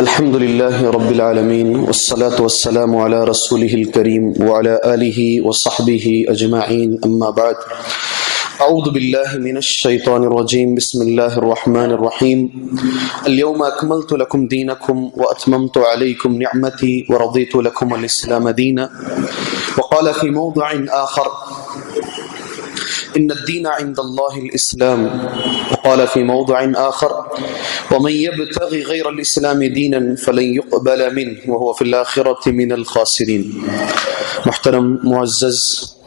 الحمد لله رب العالمين والصلاة والسلام على رسوله الكريم وعلى آله وصحبه أجمعين أما بعد أعوذ بالله من الشيطان الرجيم بسم الله الرحمن الرحيم اليوم أكملت لكم دينكم وأتممت عليكم نعمتي ورضيت لكم الإسلام دينا. وقال في موضع آخر إن الدين عند الله الإسلام. وقال في موضع آخر ومن يبتغي غير الإسلام دينا فلن يقبل منه وهو في الآخرة من الخاسرين. محترم معزز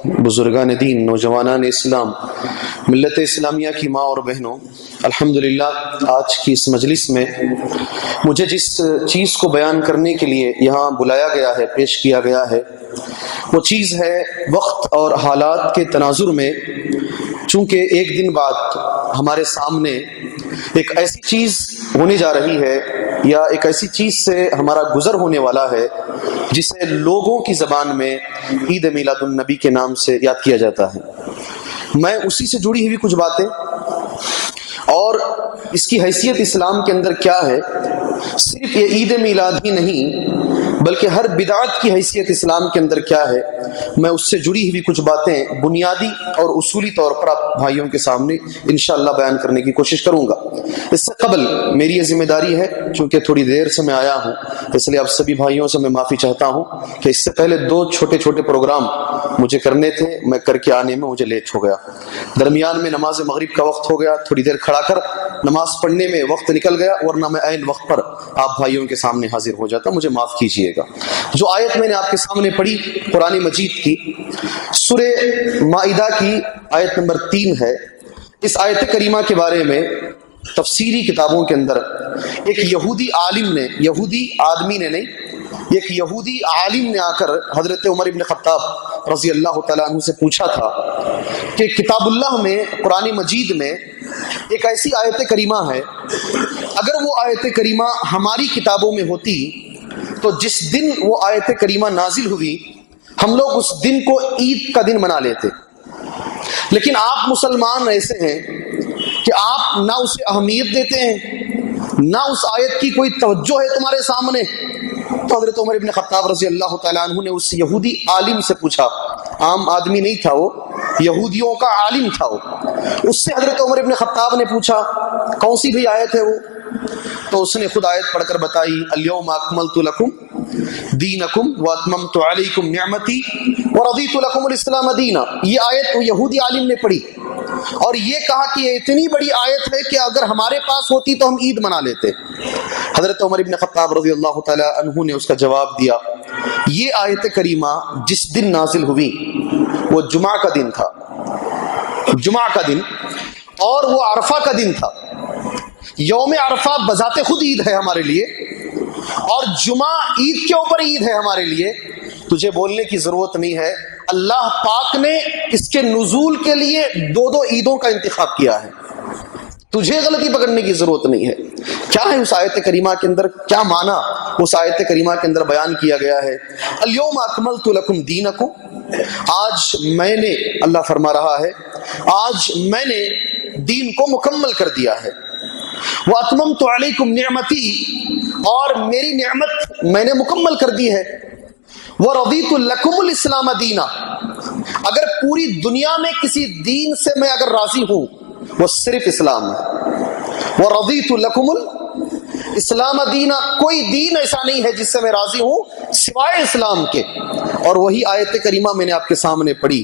بزرگان دین، نوجوانان اسلام، ملت اسلامیہ کی ماں اور بہنوں، الحمدللہ آج کی اس مجلس میں مجھے جس چیز کو بیان کرنے کے لیے یہاں بلایا گیا ہے، پیش کیا گیا ہے، وہ چیز ہے وقت اور حالات کے تناظر میں، چونکہ ایک دن بعد ہمارے سامنے ایک ایسی چیز ہونے جا رہی ہے یا ایک ایسی چیز سے ہمارا گزر ہونے والا ہے جسے لوگوں کی زبان میں عید میلاد النبی کے نام سے یاد کیا جاتا ہے. میں اسی سے جڑی ہوئی کچھ باتیں اور اس کی حیثیت اسلام کے اندر کیا ہے، صرف یہ عید میلاد ہی نہیں بلکہ ہر بدعت کی حیثیت اسلام کے اندر کیا ہے، میں اس سے جڑی ہوئی کچھ باتیں بنیادی اور اصولی طور پر آپ بھائیوں کے سامنے انشاءاللہ بیان کرنے کی کوشش کروں گا. اس سے قبل میری یہ ذمہ داری ہے، چونکہ تھوڑی دیر سے میں آیا ہوں اس لیے آپ سبھی بھائیوں سے میں معافی چاہتا ہوں کہ اس سے پہلے 2 چھوٹے چھوٹے پروگرام مجھے کرنے تھے، میں کر کے آنے میں مجھے لیٹ ہو گیا. درمیان میں نماز مغرب کا وقت ہو گیا، تھوڑی دیر کھڑا کر نماز پڑھنے میں وقت نکل گیا، ورنہ میں عین وقت پر آپ بھائیوں کے سامنے حاضر ہو جاتا. مجھے معاف کیجیے گا. جو آیت میں نے آپ کے سامنے پڑھی قرآن مجید کی سورہ مائدہ کی آیت نمبر 3 ہے. اس آیت کریمہ کے بارے میں تفسیری کتابوں کے اندر ایک یہودی عالم نے، یہودی آدمی نے نہیں، ایک یہودی عالم نے آ کر حضرت عمر ابن خطاب رضی اللہ تعالیٰ عنہ سے پوچھا تھا کہ کتاب اللہ میں، قرآن مجید میں ایک ایسی آیت کریمہ ہے، اگر وہ آیت کریمہ ہماری کتابوں میں ہوتی تو جس دن وہ آیت کریمہ نازل ہوئی ہم لوگ اس دن کو عید کا دن منا لیتے، لیکن آپ مسلمان ایسے ہیں کہ آپ نہ اسے اہمیت دیتے ہیں، نہ اس آیت کی کوئی توجہ ہے تمہارے سامنے. تو حضرت عمر ابن خطاب رضی اللہ تعالیٰ عنہ نے اس یہودی عالم سے پوچھا، عام آدمی نہیں تھا وہ، یہودیوں کا عالم تھا وہ. اس سے حضرت عمر ابن خطاب نے پوچھا کون سی بھی آیت ہے وہ؟ تو اس نے خود آیت پڑھ کر بتائی، الیوم اکملت لکم دینکم واتممت علیکم نعمتی ورضیت لکم الاسلام دینا. یہ آیت وہ یہودی عالم نے پڑھی اور یہ کہا کہ یہ اتنی بڑی آیت ہے کہ اگر ہمارے پاس ہوتی تو ہم عید منا لیتے. حضرت عمر ابن خطاب رضی اللہ تعالی عنہ نے اس کا جواب دیا، یہ آیت کریمہ جس دن نازل ہوئی وہ جمعہ کا دن تھا، جمعہ کا دن، اور وہ عرفہ کا دن تھا. یوم عرفہ بذات خود عید ہے ہمارے لیے، اور جمعہ عید کے اوپر عید ہے ہمارے لیے. تجھے بولنے کی ضرورت نہیں ہے، اللہ پاک نے اس کے نزول کے لیے 2 عیدوں کا انتخاب کیا ہے. تجھے غلطی پکڑنے کی ضرورت نہیں ہے. کیا ہے اس آیت کریمہ کے اندر، کیا معنی اس آیت کریمہ کے اندر بیان کیا گیا ہے؟ الیوم اکملت لکم دینکم، آج میں نے، اللہ فرما رہا ہے، آج میں نے دین کو مکمل کر دیا ہے. واتممت علیکم نعمتی، اور میری نعمت میں نے مکمل کر دی ہے. ورضیت لکم الاسلام دینا، اگر پوری دنیا میں کسی دین سے میں اگر راضی ہوں وہ صرف اسلام ہے. ورضیت لکم الاسلام دینا، کوئی دین ایسا نہیں ہے جس سے میں راضی ہوں سوائے اسلام کے. اور وہی آیت کریمہ میں نے آپ کے سامنے پڑھی،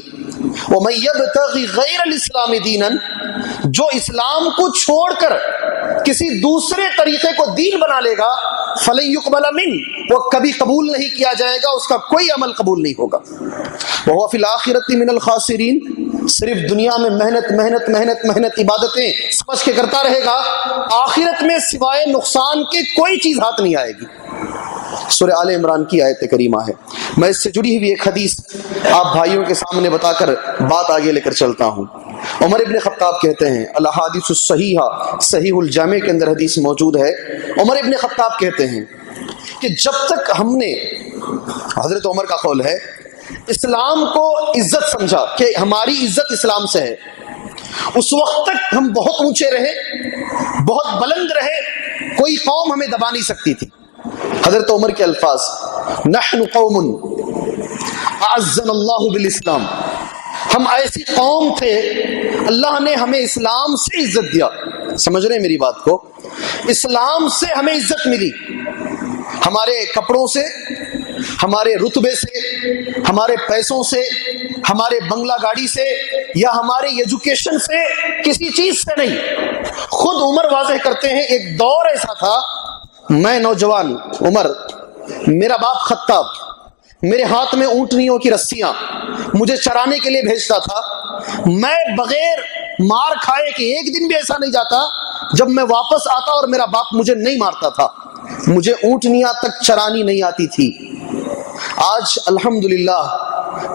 وَمَن يَبْتَغِ غَيْرَ الْإِسْلَامِ دِينًا، جو اسلام کو چھوڑ کر کسی دوسرے طریقے کو دین بنا لے گا فَلَن يُقْبَلَ مِنْهُ، وہ کبھی قبول نہیں کیا جائے گا، اس کا کوئی عمل قبول نہیں ہوگا. وَهُوَ فِي الْآخِرَةِ مِنَ الْخَاسِرِينَ، صرف دنیا میں محنت محنت محنت محنت عبادتیں سمجھ کے کرتا رہے گا، آخرت میں سوائے نقصان کے کوئی چیز ہاتھ نہیں آئے گی. سورہ آل عمران کی آیت کریمہ ہے. میں اس سے جڑی ہوئی ایک حدیث آپ بھائیوں کے سامنے بتا کر بات آگے لے کر چلتا ہوں. عمر ابن خطاب کہتے ہیں، الاحادیث الصحیحہ، صحیح الجامع کے اندر حدیث موجود ہے. عمر ابن خطاب کہتے ہیں کہ جب تک ہم نے، حضرت عمر کا قول ہے، اسلام کو عزت سمجھا کہ ہماری عزت اسلام سے ہے، اس وقت تک ہم بہت اونچے رہے، بہت بلند رہے، کوئی قوم ہمیں دبا نہیں سکتی تھی. حضرت عمر کے الفاظ، نحن قوم اعزنا اللہ بالاسلام، ہم ایسی قوم تھے اللہ نے ہمیں اسلام سے عزت دیا. سمجھ رہے ہیں میری بات کو؟ اسلام سے ہمیں عزت ملی. ہمارے کپڑوں سے، ہمارے رتبے سے، ہمارے پیسوں سے، ہمارے بنگلہ گاڑی سے، یا ہمارے ایجوکیشن سے، کسی چیز سے نہیں. خود عمر واضح کرتے ہیں ایک دور ایسا تھا، میں نوجوان عمر، میرا باپ خطاب، میرے ہاتھ میں اونٹنیوں کی رسیاں، مجھے چرانے کے لیے بھیجتا تھا. میں بغیر مار کھائے کہ ایک دن بھی ایسا نہیں جاتا جب میں واپس آتا اور میرا باپ مجھے نہیں مارتا تھا. مجھے اونٹنیاں تک چرانی نہیں آتی تھی. آج الحمدللہ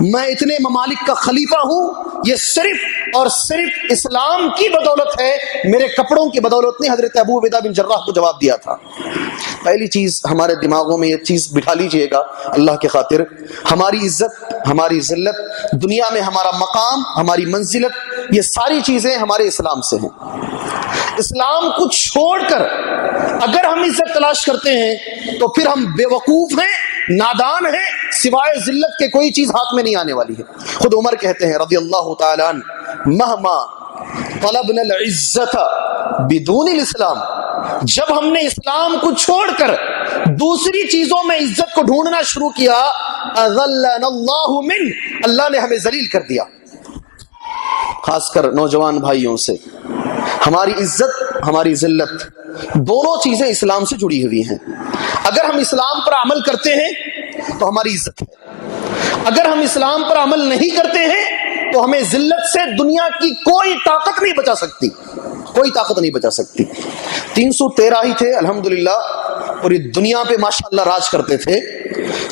میں اتنے ممالک کا خلیفہ ہوں، یہ صرف اور صرف اسلام کی بدولت ہے، میرے کپڑوں کی بدولت نہیں. حضرت ابو عبیدہ بن جراح کو جواب دیا تھا. پہلی چیز ہمارے دماغوں میں یہ چیز بٹھا لیجئے گا اللہ کے خاطر، ہماری عزت، ہماری ذلت، دنیا میں ہمارا مقام، ہماری منزلت، یہ ساری چیزیں ہمارے اسلام سے ہیں. اسلام کو چھوڑ کر اگر ہم عزت تلاش کرتے ہیں تو پھر ہم بے وقوف ہیں، نادان ہیں، سوائے ذلت کے کوئی چیز ہاتھ میں نہیں آنے والی ہے. خود عمر کہتے ہیں رضی اللہ تعالی عنہ، مہما طلبنا العزت بدون الاسلام، جب ہم نے اسلام کو چھوڑ کر دوسری چیزوں میں عزت کو ڈھونڈنا شروع کیا، اذلنا اللہ من، اللہ نے ہمیں ذلیل کر دیا. خاص کر نوجوان بھائیوں سے، ہماری عزت، ہماری ذلت دونوں چیزیں اسلام سے جڑی ہوئی ہیں. اگر ہم اسلام پر عمل کرتے ہیں تو ہماری عزت ہے، اگر ہم اسلام پر عمل نہیں کرتے ہیں تو ہمیں ذلت سے دنیا کی کوئی طاقت نہیں بچا سکتی، کوئی طاقت نہیں بچا سکتی. 313 ہی تھے الحمدللہ، اور یہ دنیا پہ ماشاءاللہ راج کرتے تھے.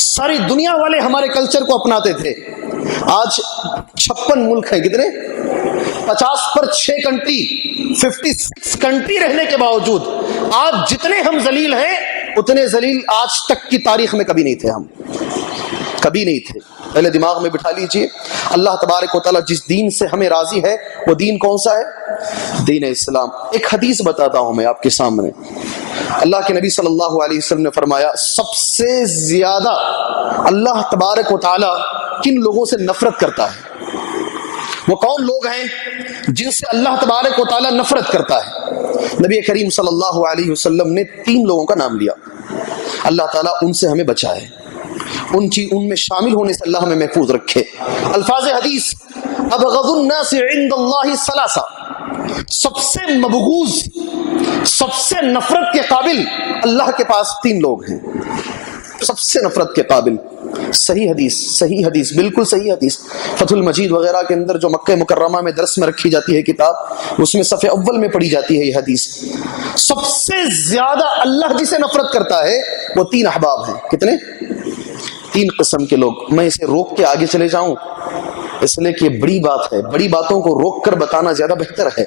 ساری دنیا والے ہمارے کلچر کو اپناتے تھے. آج 56 ملک ہیں، کتنے؟ 50 پر 6 کنٹری، 56 کنٹری رہنے کے باوجود آج جتنے ہم ذلیل ہیں اتنے ذلیل آج تک کی تاریخ میں کبھی نہیں تھے. ہم کبھی نہیں تھے. پہلے دماغ میں بٹھا لیجئے، اللہ تبارک و تعالیٰ جس دین سے ہمیں راضی ہے وہ دین کون سا ہے؟ دین اسلام. ایک حدیث بتاتا ہوں میں آپ کے سامنے. اللہ کے نبی صلی اللہ علیہ وسلم نے فرمایا، سب سے زیادہ اللہ تبارک و تعالیٰ کن لوگوں سے نفرت کرتا ہے؟ وہ کون لوگ ہیں جن سے اللہ تبارک و تعالیٰ نفرت کرتا ہے؟ نبی کریم صلی اللہ علیہ وسلم نے 3 لوگوں کا نام لیا. اللہ تعالیٰ ان سے ہمیں بچائے، ان میں شامل ہونے سے اللہ ہمیں محفوظ رکھے. الفاظ حدیث، ابغض الناس عند اللہ ثلاثہ، سب سے مبغوض، سب سے نفرت کے قابل اللہ کے پاس 3 لوگ ہیں، سب سے نفرت کے قابل. صحیح حدیث بالکل صحیح حدیث. فتح المجید وغیرہ کے اندر جو مکہ مکرمہ میں درس میں رکھی جاتی ہے کتاب، اس میں صفحے اول میں پڑھی جاتی ہے یہ حدیث. سب سے زیادہ اللہ جسے نفرت کرتا ہے وہ 3 احباب ہیں. کتنے؟ 3 قسم کے لوگ. میں اسے روک کے آگے چلے جاؤں اس لیے کہ یہ بڑی بات ہے. بڑی باتوں کو روک کر بتانا زیادہ بہتر ہے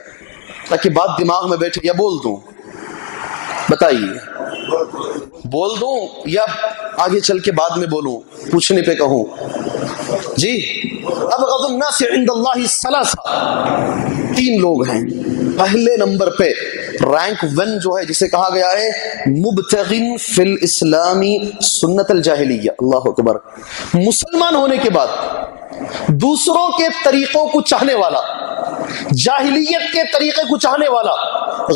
تاکہ بات دماغ میں بیٹھے. یا بول دوں؟ بتائیے، بول دوں یا آگے چل کے بعد میں بولوں، پوچھنے پہ کہوں؟ جی، ابغض الناس عند اللہ ثلاثہ، 3 لوگ ہیں. پہلے نمبر پہ رینک 1 جو ہے جسے کہا گیا ہے مبتغن فی الاسلامی سنت الجاہلیہ. اللہ اکبر. مسلمان ہونے کے بعد دوسروں کے طریقوں کو چاہنے والا، جاہلیت کے طریقے کو چاہنے والا،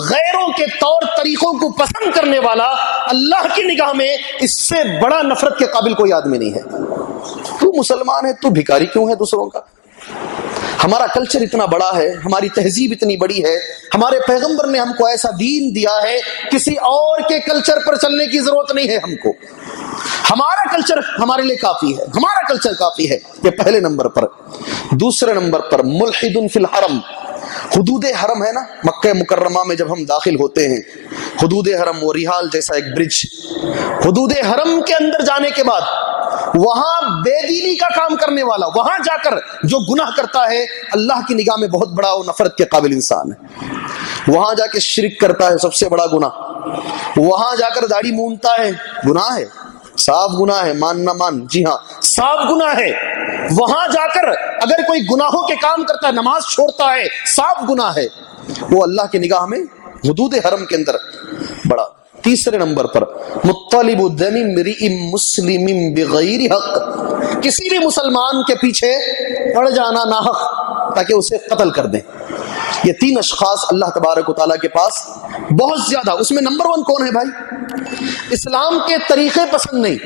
غیروں کے طور طریقوں کو پسند کرنے والا، اللہ کی نگاہ میں اس سے بڑا نفرت کے قابل کوئی آدمی نہیں ہے. تو مسلمان ہے، تو بھکاری کیوں ہے دوسروں کا؟ ہمارا کلچر اتنا بڑا ہے، ہماری تہذیب اتنی بڑی ہے، ہمارے پیغمبر نے ہم کو ایسا دین دیا ہے، کسی اور کے کلچر پر چلنے کی ضرورت نہیں ہے ہم کو. ہمارا کلچر ہمارے لیے کافی ہے، ہمارا کلچر کافی ہے. یہ پہلے نمبر پر. دوسرے نمبر پر ملحد فی الحرم. حدود حرم ہے نا، مکہ مکرمہ میں جب ہم داخل ہوتے ہیں، حدود حرم وہ ریحال جیسا ایک برج، حدود حرم کے اندر جانے کے بعد وہاں بے دینی کا کام کرنے والا، وہاں جا کر جو گناہ کرتا ہے اللہ کی نگاہ میں بہت بڑا و نفرت کے قابل انسان ہے. وہاں جا کے شرک کرتا ہے، سب سے بڑا گناہ. وہاں جا کر داڑھی مونتا ہے، گناہ ہے، صاف گناہ ہے. مان نہ مان، جی ہاں صاف گناہ ہے. وہاں جا کر اگر کوئی گناہوں کے کام کرتا ہے، نماز چھوڑتا ہے، صاف گناہ ہے. وہ اللہ کی نگاہ میں حدود حرم کے اندر بڑا. تیسرے نمبر پر مطلب دم امرئ مسلم بغیر حق، کسی بھی مسلمان کے پیچھے پڑ جانا ناحق تاکہ اسے قتل کر دیں۔ یہ تین اشخاص اللہ تبارک و تعالیٰ کے پاس بہت زیادہ، اس میں نمبر 1 کون ہے بھائی؟ اسلام کے طریقے پسند نہیں،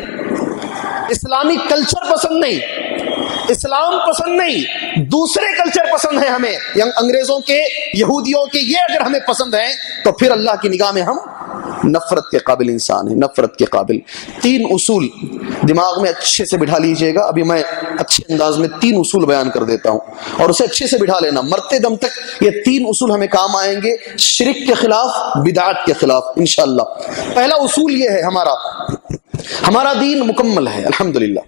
اسلامی کلچر پسند نہیں، اسلام پسند نہیں، دوسرے کلچر پسند ہیں ہمیں، انگریزوں کے، یہودیوں کے، یہ اگر ہمیں پسند ہیں تو پھر اللہ کی نگاہ میں ہم نفرت کے قابل انسان ہیں، نفرت کے قابل۔ 3 اصول دماغ میں اچھے سے بٹھا لیجئے گا، ابھی میں اچھے انداز میں 3 اصول بیان کر دیتا ہوں اور اسے اچھے سے بٹھا لینا، مرتے دم تک یہ 3 اصول ہمیں کام آئیں گے، شرک کے خلاف، بدعات کے خلاف انشاءاللہ۔ پہلا اصول یہ ہے، ہمارا دین مکمل ہے، الحمدللہ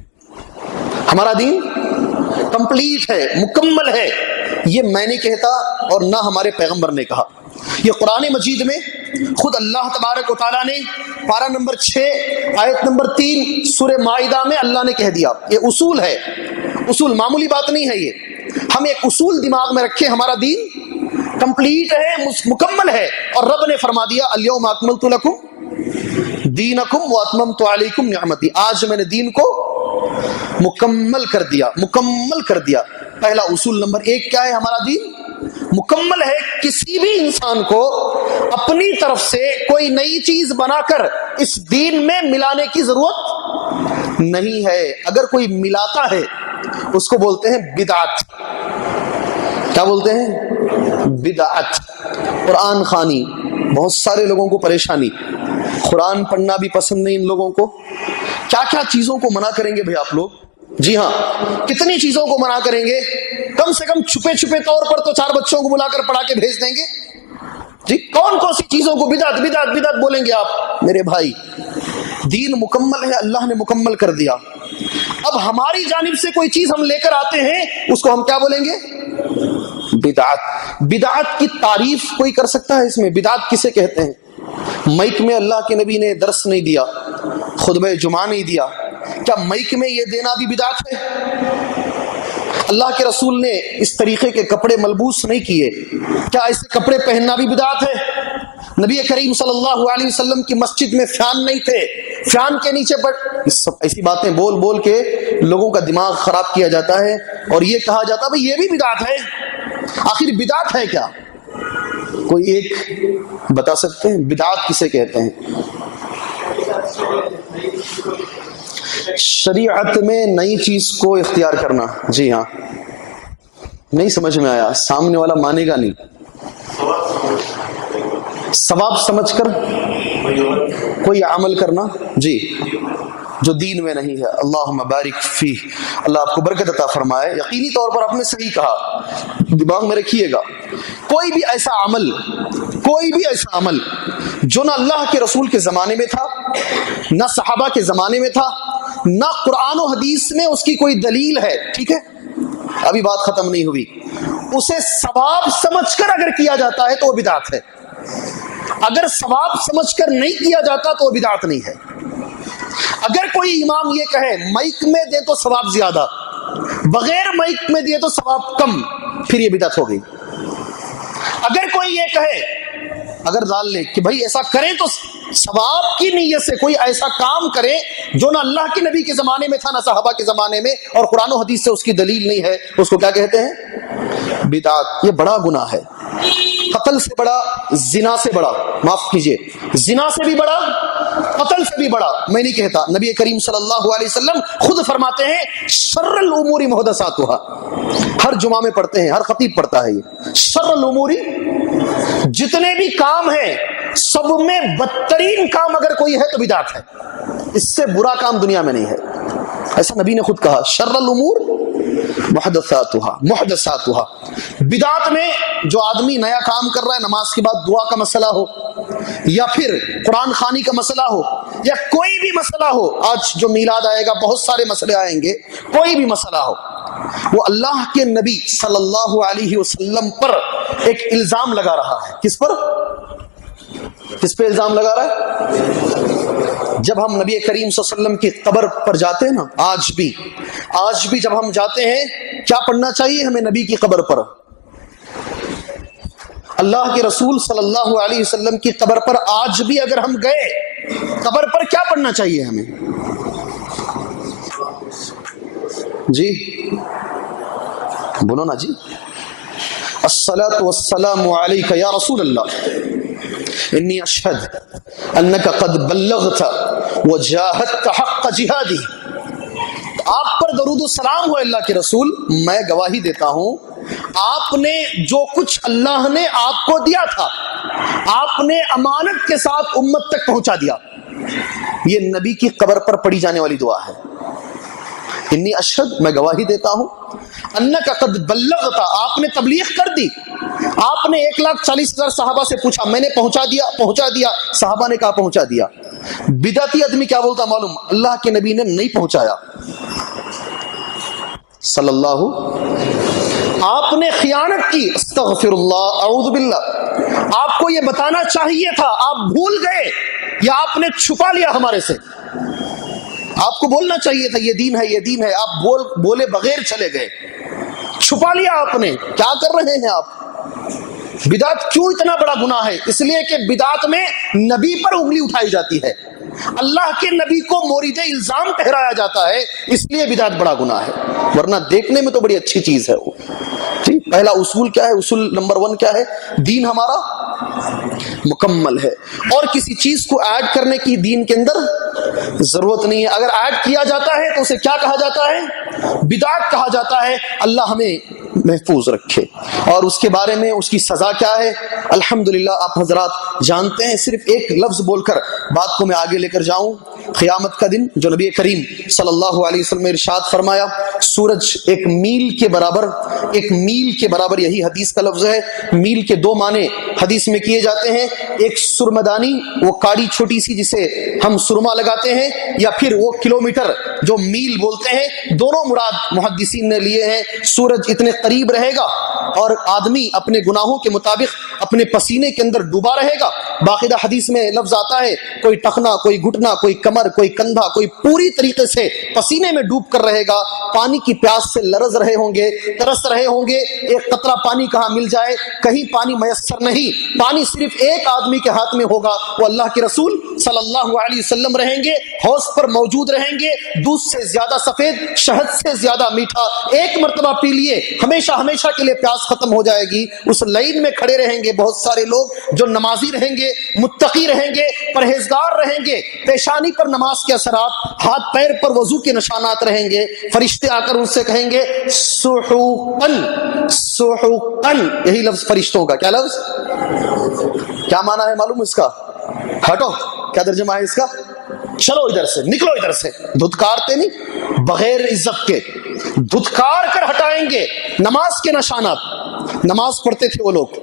ہمارا دین کمپلیٹ ہے، مکمل ہے، یہ میں نہیں کہتا اور نہ ہمارے پیغمبر نے کہا، یہ قرآن مجید میں خود اللہ تبارک و تعالیٰ نے پارہ نمبر 6 آیت نمبر 3 سورہ مائدہ میں اللہ نے کہہ دیا۔ یہ اصول ہے، اصول معمولی بات نہیں ہے، یہ ہم ایک اصول دماغ میں رکھیں، ہمارا دین کمپلیٹ ہے، مکمل ہے، اور رب نے فرما دیا الیوم اکملت لکم دینکم واتممت علیکم نعمتی، آج میں نے دین کو مکمل کر دیا، مکمل کر دیا۔ پہلا اصول نمبر 1 کیا ہے؟ ہمارا دین مکمل ہے، کسی بھی انسان کو اپنی طرف سے کوئی نئی چیز بنا کر اس دین میں ملانے کی ضرورت نہیں ہے، اگر کوئی ملاتا ہے اس کو بولتے ہیں بدعت۔ کیا بولتے ہیں؟ بدعت۔ قرآن خوانی، بہت سارے لوگوں کو پریشانی، قرآن پڑھنا بھی پسند نہیں ان لوگوں کو، کیا کیا چیزوں کو منع کریں گے بھائی آپ لوگ؟ جی ہاں، کتنی چیزوں کو منع کریں گے، کم سے کم چھپے طور پر تو 4 بچوں کو بلا کر پڑھا کے بھیج دیں گے جی، کون سی چیزوں کو بدعت بدعت بدعت بولیں گے آپ؟ میرے بھائی دین مکمل ہے، اللہ نے مکمل کر دیا، اب ہماری جانب سے کوئی چیز ہم لے کر آتے ہیں اس کو ہم کیا بولیں گے؟ بدعت۔ بدعت کی تعریف کوئی کر سکتا ہے اس میں؟ بدعت کسے کہتے ہیں؟ مائک میں اللہ کے نبی نے درس نہیں دیا، خطبہ جمعہ نہیں دیا، کیا مائک میں یہ دینا بھی بدعت ہے؟ اللہ کے رسول نے اس طریقے کے کپڑے ملبوس نہیں کیے، کیا ایسے کپڑے پہننا بھی بدعت ہے؟ نبی کریم صلی اللہ علیہ وسلم کی مسجد میں فین نہیں تھے، فین کے نیچے ایسی باتیں بول بول کے لوگوں کا دماغ خراب کیا جاتا ہے اور یہ کہا جاتا ہے بھئی یہ بھی بدعت ہے۔ آخر بدعت ہے کیا؟ کوئی ایک بتا سکتے ہیں بدعت کسے کہتے ہیں؟ شریعت میں نئی چیز کو اختیار کرنا۔ جی ہاں، نہیں سمجھ میں آیا، سامنے والا مانے گا نہیں۔ ثواب سمجھ کر کوئی عمل کرنا، جی، جو دین میں نہیں ہے۔ اللہم بارک فیہ، اللہ آپ کو برکت عطا فرمائے۔ یقینی طور پر آپ نے صحیح کہا، دماغ میں رکھیے گا، کوئی بھی ایسا عمل جو نہ اللہ کے رسول کے زمانے میں تھا، نہ صحابہ کے زمانے میں تھا، نہ قرآن و حدیث میں اس کی کوئی دلیل ہے، ٹھیک ہے، ابھی بات ختم نہیں ہوئی، اسے ثواب سمجھ کر اگر کیا جاتا ہے تو وہ بدعت ہے، اگر ثواب سمجھ کر نہیں کیا جاتا تو وہ بدعت نہیں ہے۔ اگر کوئی امام یہ کہے مائک میں دے تو ثواب زیادہ، بغیر مائک میں دے تو ثواب کم، پھر یہ بدعت ہو گئی۔ اگر کوئی یہ کہے، اگر ڈال لے کہ بھائی ایسا کریں تو ثواب کی نیت سے کوئی ایسا کام کرے جو نہ اللہ کے نبی کے زمانے میں تھا نہ صحابہ کے زمانے میں اور قرآن و حدیث سے اس کی دلیل نہیں ہے، اس کو کیا کہتے ہیں؟ بدعت۔ یہ بڑا گناہ ہے، قتل سے بڑا، زنا سے بڑا، معاف کیجئے، زنا سے بھی بڑا، قتل سے بھی بڑا میں نہیں کہتا، نبی کریم صلی اللہ علیہ وسلم خود فرماتے ہیں شر الامور محدثاتها، ہر جمعہ میں پڑھتے ہیں، ہر خطیب پڑھتا ہے یہ، شر الامور، جتنے بھی کام ہیں سب میں بدترین کام اگر کوئی ہے تو بدعت ہے، اس سے برا کام دنیا میں نہیں ہے، ایسا نبی نے خود کہا، شر الامور محدثاتها۔ بدعت میں جو آدمی نیا کام کر رہا ہے، نماز کے بعد دعا کا مسئلہ ہو یا پھر قرآن خوانی کا مسئلہ ہو یا کوئی بھی مسئلہ ہو، آج جو میلاد آئے گا بہت سارے مسئلے آئیں گے، کوئی بھی مسئلہ ہو، وہ اللہ کے نبی صلی اللہ علیہ وسلم پر ایک الزام لگا رہا ہے۔ کس پر؟ کس پہ الزام لگا رہا ہے؟ جب ہم نبی کریم صلی اللہ علیہ وسلم کی قبر پر جاتے ہیں نا، آج بھی جب ہم جاتے ہیں کیا پڑھنا چاہیے ہمیں نبی کی قبر پر؟ اللہ کے رسول صلی اللہ علیہ وسلم کی قبر پر آج بھی اگر ہم گئے، قبر پر کیا پڑھنا چاہیے ہمیں؟ جی بولو نا جی، الصلاۃ والسلام علیک یا رسول اللہ انی اشہد انک قد بلغت وجاہدت حق جہادی. آپ پر درود و سلام ہو اللہ کے رسول، میں گواہی دیتا ہوں آپ نے جو کچھ اللہ نے آپ کو دیا تھا آپ نے امانت کے ساتھ امت تک پہنچا دیا. یہ نبی کی قبر پر پڑھی جانے والی دعا ہے. انی اشہد، میں گواہی دیتا ہوں، انک قد بلغت، آپ نے تبلیغ کر دی. آپ نے 1,40,000 صحابہ سے پوچھا، میں نے پہنچا دیا. صحابہ نے کہا پہنچا دیا. بدعتی آدمی کیا بولتا معلوم؟ اللہ کے نبی نے نہیں پہنچایا صلی اللہ. آپ نے خیانت کی، استغفر اللہ، اعوذ باللہ. آپ کو یہ بتانا چاہیے تھا، آپ بھول گئے یا آپ نے چھپا لیا ہمارے سے. آپ کو بولنا چاہیے تھا یہ دین ہے، یہ دین ہے. آپ بولے بغیر چلے گئے، چھپا لیا آپ نے. کیا کر رہے ہیں آپ؟ بدعت کیوں اتنا بڑا گناہ ہے؟ اس لیے کہ بدعت میں نبی پر انگلی اٹھائی جاتی ہے، اللہ کے نبی کو مورد الزام ٹھہرایا جاتا ہے، اس لیے بدعت بڑا گناہ ہے. ورنہ دیکھنے میں تو بڑی اچھی چیز ہے وہ. ٹھیک، پہلا اصول کیا ہے؟ اصول نمبر 1 کیا ہے؟ دین ہمارا مکمل ہے اور کسی چیز کو ایڈ کرنے کی دین کے اندر ضرورت نہیں ہے. اگر ایڈ کیا جاتا ہے تو اسے کیا کہا جاتا ہے؟ بدعت کہا جاتا ہے. اللہ ہمیں محفوظ رکھے. اور اس کے بارے میں اس کی سزا کیا ہے؟ الحمدللہ آپ حضرات جانتے ہیں. صرف ایک لفظ بول کر بات کو میں آگے لے کر جاؤں. قیامت کا دن جو نبی کریم صلی اللہ علیہ وسلم نے ارشاد فرمایا، سورج ایک میل کے برابر، یہی حدیث کا لفظ ہے. میل کے 2 معنی حدیث میں کیے جاتے ہیں. ایک سرمدانی، وہ کاڑی چھوٹی سی جسے ہم سرما لگاتے ہیں، یا پھر وہ کلومیٹر جو میل بولتے ہیں. دونوں مراد محدثین نے لیے ہیں. سورج اتنے قریب رہے گا اور آدمی اپنے گناہوں کے مطابق اپنے پسینے کے اندر ڈوبا رہے گا. باقاعدہ حدیث میں لفظ آتا ہے، کوئی ٹخنا، کوئی گھٹنا، کوئی کمر، کوئی کندھا، کوئی پوری طریقے سے پسینے میں ڈوب کر رہے گا. پانی کی پیاس سے لرز رہے ہوں گے، ترس رہے ہوں گے. ایک قطرہ پانی کہاں مل جائے، کہیں پانی میسر نہیں. پانی صرف ایک آدمی کے ہاتھ میں ہوگا، وہ اللہ کے رسول صلی اللہ علیہ وسلم رہیں گے، حوض پر موجود رہیں گے. دودھ سے زیادہ سفید، شہد سے زیادہ میٹھا. ایک مرتبہ پی لیے ہمیشہ ہمیشہ کے لیے پیاس ختم ہو جائے گی. اس لائن میں کھڑے رہیں گے بہت سارے لوگ جو نمازی رہیں گے، متقی رہیں گے، پرہیزگار رہیں گے. پیشانی پر نماز کے اثرات، ہاتھ پیر پر وضو کے نشانات رہیں گے. فرشتے آ کر ان سے کہیں گے سحوقن، سحوقن. یہی لفظ فرشتوں کا. کیا لفظ؟ کیا معنی ہے معلوم اس کا؟ ہٹو، کیا ترجمہ ہے اس کا؟ چلو ادھر سے، نکلو ادھر سے. دھتکارتے نہیں، بغیر عزت کے دھتکار کر ہٹائیں گے. نماز کے نشانات، نماز پڑھتے تھے وہ لوگ،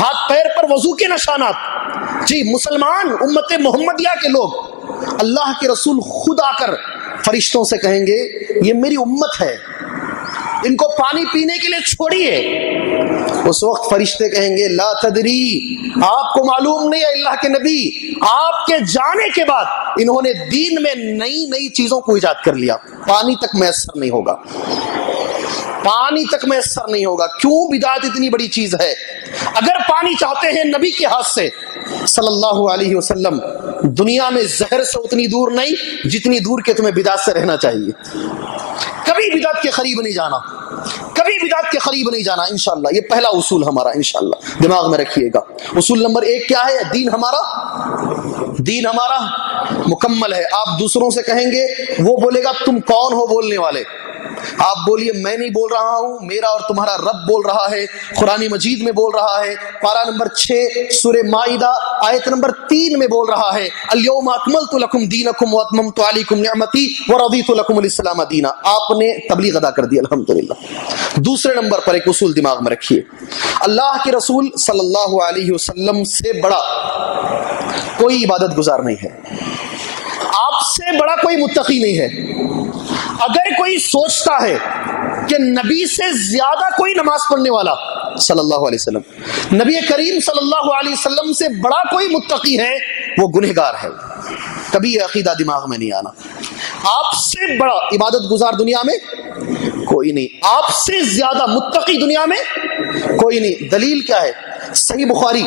ہاتھ پیر پر وضو کے نشانات. جی مسلمان امت محمدیہ کے لوگ، اللہ کے رسول خود آ کر فرشتوں سے کہیں گے یہ میری امت ہے، ان کو پانی پینے کے لیے چھوڑیے. اس وقت فرشتے کہیں گے لا تدری، آپ کو معلوم نہیں ہے اللہ کے نبی، آپ کے جانے کے بعد انہوں نے دین میں نئی نئی چیزوں کو ایجاد کر لیا. پانی تک میسر نہیں ہوگا، پانی تک میسر نہیں ہوگا. کیوں؟ بدعت اتنی بڑی چیز ہے. اگر پانی چاہتے ہیں نبی کے ہاتھ سے صلی اللہ علیہ وسلم، دنیا میں زہر سے اتنی دور نہیں جتنی دور کے تمہیں بدعت سے رہنا چاہیے. کبھی بدعت کے قریب نہیں جانا، کبھی بدعت کے قریب نہیں جانا انشاءاللہ. یہ پہلا اصول ہمارا انشاءاللہ دماغ میں رکھیے گا. اصول نمبر 1 کیا ہے؟ دین ہمارا مکمل ہے. آپ دوسروں سے کہیں گے، وہ بولے گا تم کون ہو بولنے والے؟ آپ بولیے میں نہیں بول رہا ہوں، میرا اور تمہارا رب بول رہا ہے، قرآن مجید میں بول رہا ہے. پارہ نمبر 6 سورہ مائدہ آیت نمبر 3 میں بول رہا ہے الیوم اکملت لکم دینکم واتممت علیکم نعمتی ورضیت لکم الاسلام دینا. آپ نے تبلیغ ادا کر دی الحمدللہ. دوسرے نمبر پر ایک اصول دماغ میں رکھیے، اللہ کے رسول صلی اللہ علیہ وسلم سے بڑا کوئی عبادت گزار نہیں ہے، آپ سے بڑا کوئی متقی نہیں ہے. اگر کوئی سوچتا ہے کہ نبی سے زیادہ کوئی نماز پڑھنے والا صلی اللہ علیہ وسلم، نبی کریم صلی اللہ علیہ وسلم سے بڑا کوئی متقی ہے، وہ گنہگار ہے. کبھی یہ عقیدہ دماغ میں نہیں آنا. آپ سے بڑا عبادت گزار دنیا میں کوئی نہیں، آپ سے زیادہ متقی دنیا میں کوئی نہیں. دلیل کیا ہے؟ صحیح بخاری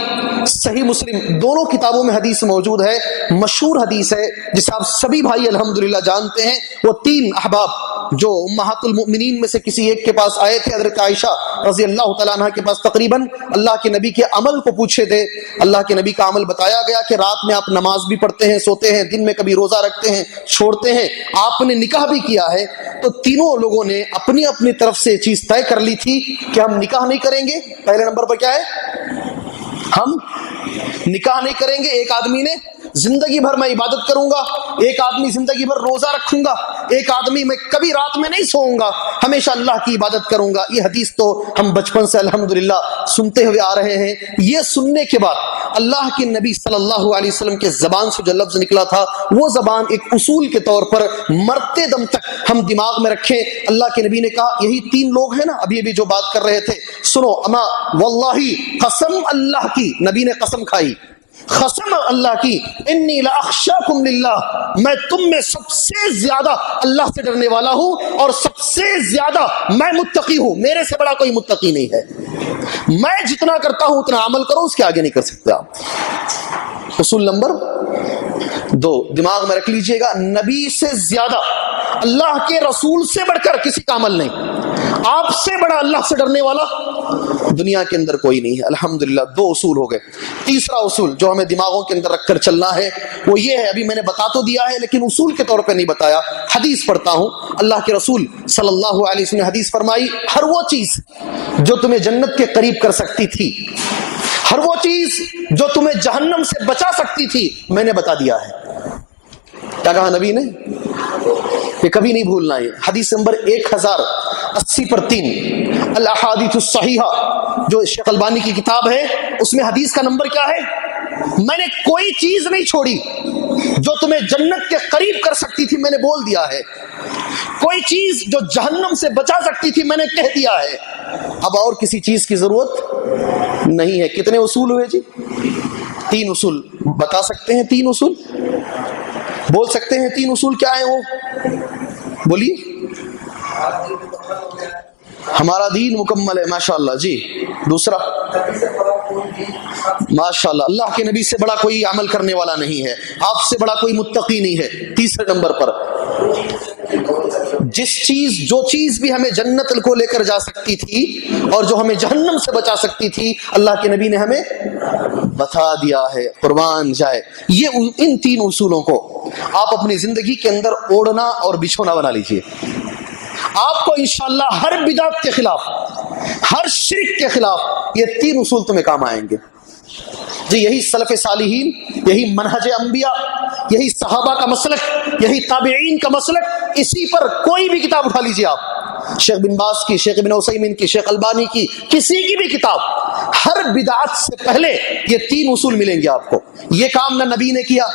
صحیح مسلم دونوں کتابوں میں حدیث موجود ہے، مشہور حدیث ہے جسے آپ سبھی بھائی الحمدللہ جانتے ہیں۔ وہ تین احباب جو امہات المؤمنین میں سے کسی ایک کے پاس آئے تھے، حضرت عائشہ رضی اللہ تعالیٰ عنہ کے پاس، تقریباً اللہ کے نبی کے عمل کو پوچھے تھے۔ اللہ کے نبی کا عمل بتایا گیا کہ رات میں آپ نماز بھی پڑھتے ہیں، سوتے ہیں، دن میں کبھی روزہ رکھتے ہیں، چھوڑتے ہیں، آپ نے نکاح بھی کیا ہے۔ تو تینوں لوگوں نے اپنی اپنی طرف سے چیز طے کر لی تھی کہ ہم نکاح نہیں کریں گے۔ پہلے نمبر پر کیا ہے؟ ہم نکاح نہیں کریں گے۔ ایک آدمی نے زندگی بھر میں عبادت کروں گا، ایک آدمی زندگی بھر روزہ رکھوں گا، ایک آدمی میں کبھی رات میں نہیں سوؤں گا، ہمیشہ اللہ کی عبادت کروں گا۔ یہ حدیث تو ہم بچپن سے الحمدللہ سنتے ہوئے آ رہے ہیں۔ یہ سننے کے بعد اللہ کے نبی صلی اللہ علیہ وسلم کے زبان سے جو لفظ نکلا تھا، وہ زبان ایک اصول کے طور پر مرتے دم تک ہم دماغ میں رکھیں۔ اللہ کے نبی نے کہا، یہی تین لوگ ہیں نا ابھی جو بات کر رہے تھے، سنو، اما واللہ، قسم اللہ کی، نبی نے قسم کھائی، قسم اللہ کی، انی لاخشاکم للہ، میں تم میں سب سے زیادہ اللہ سے ڈرنے والا ہوں اور سب سے زیادہ میں متقی ہوں، میرے سے بڑا کوئی متقی نہیں ہے۔ میں جتنا کرتا ہوں اتنا عمل کرو، اس کے آگے نہیں کر سکتے آپ۔ اصول نمبر 2 دماغ میں رکھ لیجئے گا، نبی سے زیادہ، اللہ کے رسول سے بڑھ کر کسی کا عمل نہیں، آپ سے بڑا اللہ سے ڈرنے والا دنیا کے اندر کوئی نہیں ہے۔ الحمدللہ 2 اصول ہو گئے۔ تیسرا اصول جو ہمیں دماغوں کے اندر رکھ کر چلنا ہے وہ یہ ہے، ابھی میں نے بتا تو دیا ہے لیکن اصول کے طور پہ نہیں بتایا۔ حدیث پڑھتا ہوں، اللہ کے رسول صلی اللہ علیہ وسلم نے حدیث فرمائی، ہر وہ چیز جو تمہیں جنت کے قریب کر سکتی تھی، ہر وہ چیز جو تمہیں جہنم سے بچا سکتی تھی، میں نے بتا دیا ہے۔ کیا کہا نبی نے؟ یہ کبھی نہیں بھولنا ہے۔ حدیث نمبر 1080/3 الاحادیث الصحیحہ جو شیخ البانی کی کتاب ہے، اس میں حدیث کا نمبر کیا ہے؟ میں نے کوئی چیز نہیں چھوڑی جو تمہیں جنت کے قریب کر سکتی تھی، میں نے بول دیا ہے۔ کوئی چیز جو جہنم سے بچا سکتی تھی، میں نے کہہ دیا ہے۔ اب اور کسی چیز کی ضرورت نہیں ہے۔ کتنے اصول ہوئے جی؟ 3 اصول۔ بتا سکتے ہیں 3 اصول؟ بول سکتے ہیں 3 اصول کیا ہیں وہ؟ بولیے۔ ہمارا دین مکمل ہے، ماشاءاللہ جی۔ دوسرا، ماشاءاللہ اللہ کے نبی سے بڑا کوئی عمل کرنے والا نہیں ہے، آپ سے بڑا کوئی متقی نہیں ہے۔ تیسرے نمبر پر، جو چیز بھی ہمیں جنت کو لے کر جا سکتی تھی اور جو ہمیں جہنم سے بچا سکتی تھی، اللہ کے نبی نے ہمیں بتا دیا ہے۔ قربان جائے، یہ ان 3 اصولوں کو آپ اپنی زندگی کے اندر اوڑھنا اور بچھونا بنا لیجئے۔ آپ کو انشاءاللہ ہر بدعت کے خلاف، ہر شرک کے خلاف یہ 3 اصول تمہیں کام آئیں گے جی۔ یہی سلف صالحین، یہی منہج انبیاء، یہی صحابہ کا مسلک، یہی تابعین کا مسلک۔ اسی پر کوئی بھی کتاب اٹھا لیجیے آپ، شیخ بن باز کی، شیخ ابن عثیمین کی، شیخ البانی کی، کسی کی بھی کتاب، ہر بدعت سے پہلے یہ 3 اصول ملیں گے آپ کو۔ یہ کام نہ نبی نے کیا،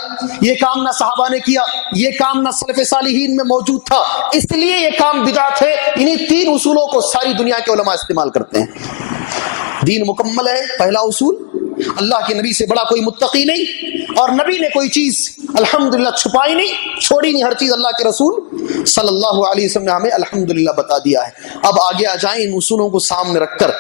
یہ کام نہ صحابہ نے کیا، یہ کام نہ سلف صالحین میں موجود تھا، اس لیے یہ کام بدعت ہے۔ انہی 3 اصولوں کو ساری دنیا کے علماء استعمال کرتے ہیں۔ دین مکمل ہے۔ پہلا اصول، اللہ کے نبی سے بڑا کوئی متقی نہیں، اور نبی نے کوئی چیز الحمدللہ چھپائی نہیں، چھوڑی نہیں، ہر چیز اللہ کے رسول صلی اللہ علیہ وسلم نے ہمیں الحمدللہ بتا دیا ہے۔ اب آگے آ جائیں ان اصولوں کو سامنے رکھ کر۔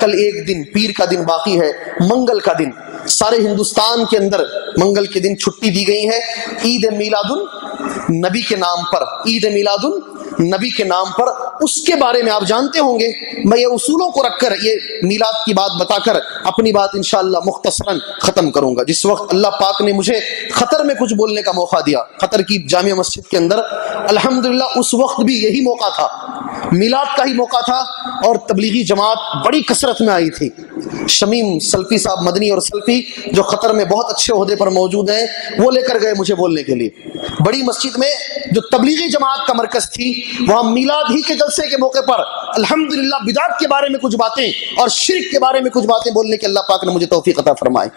کل ایک دن پیر کا دن باقی ہے، منگل کا دن۔ سارے ہندوستان کے اندر منگل کے دن چھٹی دی گئی ہے، عید میلاد النبی کے نام پر، عید میلاد النبی کے نام پر۔ اس کے بارے میں آپ جانتے ہوں گے، میں یہ اصولوں کو رکھ کر، یہ میلاد کی بات بتا کر اپنی بات انشاءاللہ مختصراً ختم کروں گا۔ جس وقت اللہ پاک نے مجھے قطر میں کچھ بولنے کا موقع دیا، قطر کی جامع مسجد کے اندر، الحمدللہ اس وقت بھی یہی موقع تھا، میلاد کا ہی موقع تھا، اور تبلیغی جماعت بڑی کثرت میں آئی تھی۔ شمیم سلفی صاحب مدنی اور سلفی جو قطر میں بہت اچھے عہدے پر موجود ہیں، وہ لے کر گئے مجھے بولنے کے لیے۔ بڑی مسجد میں جو تبلیغی جماعت کا مرکز تھی، وہاں میلاد ہی کے جلسے کے موقع پر الحمدللہ بدعت کے بارے میں کچھ باتیں اور شرک کے بارے میں کچھ باتیں بولنے کے اللہ پاک نے مجھے توفیق عطا فرمائی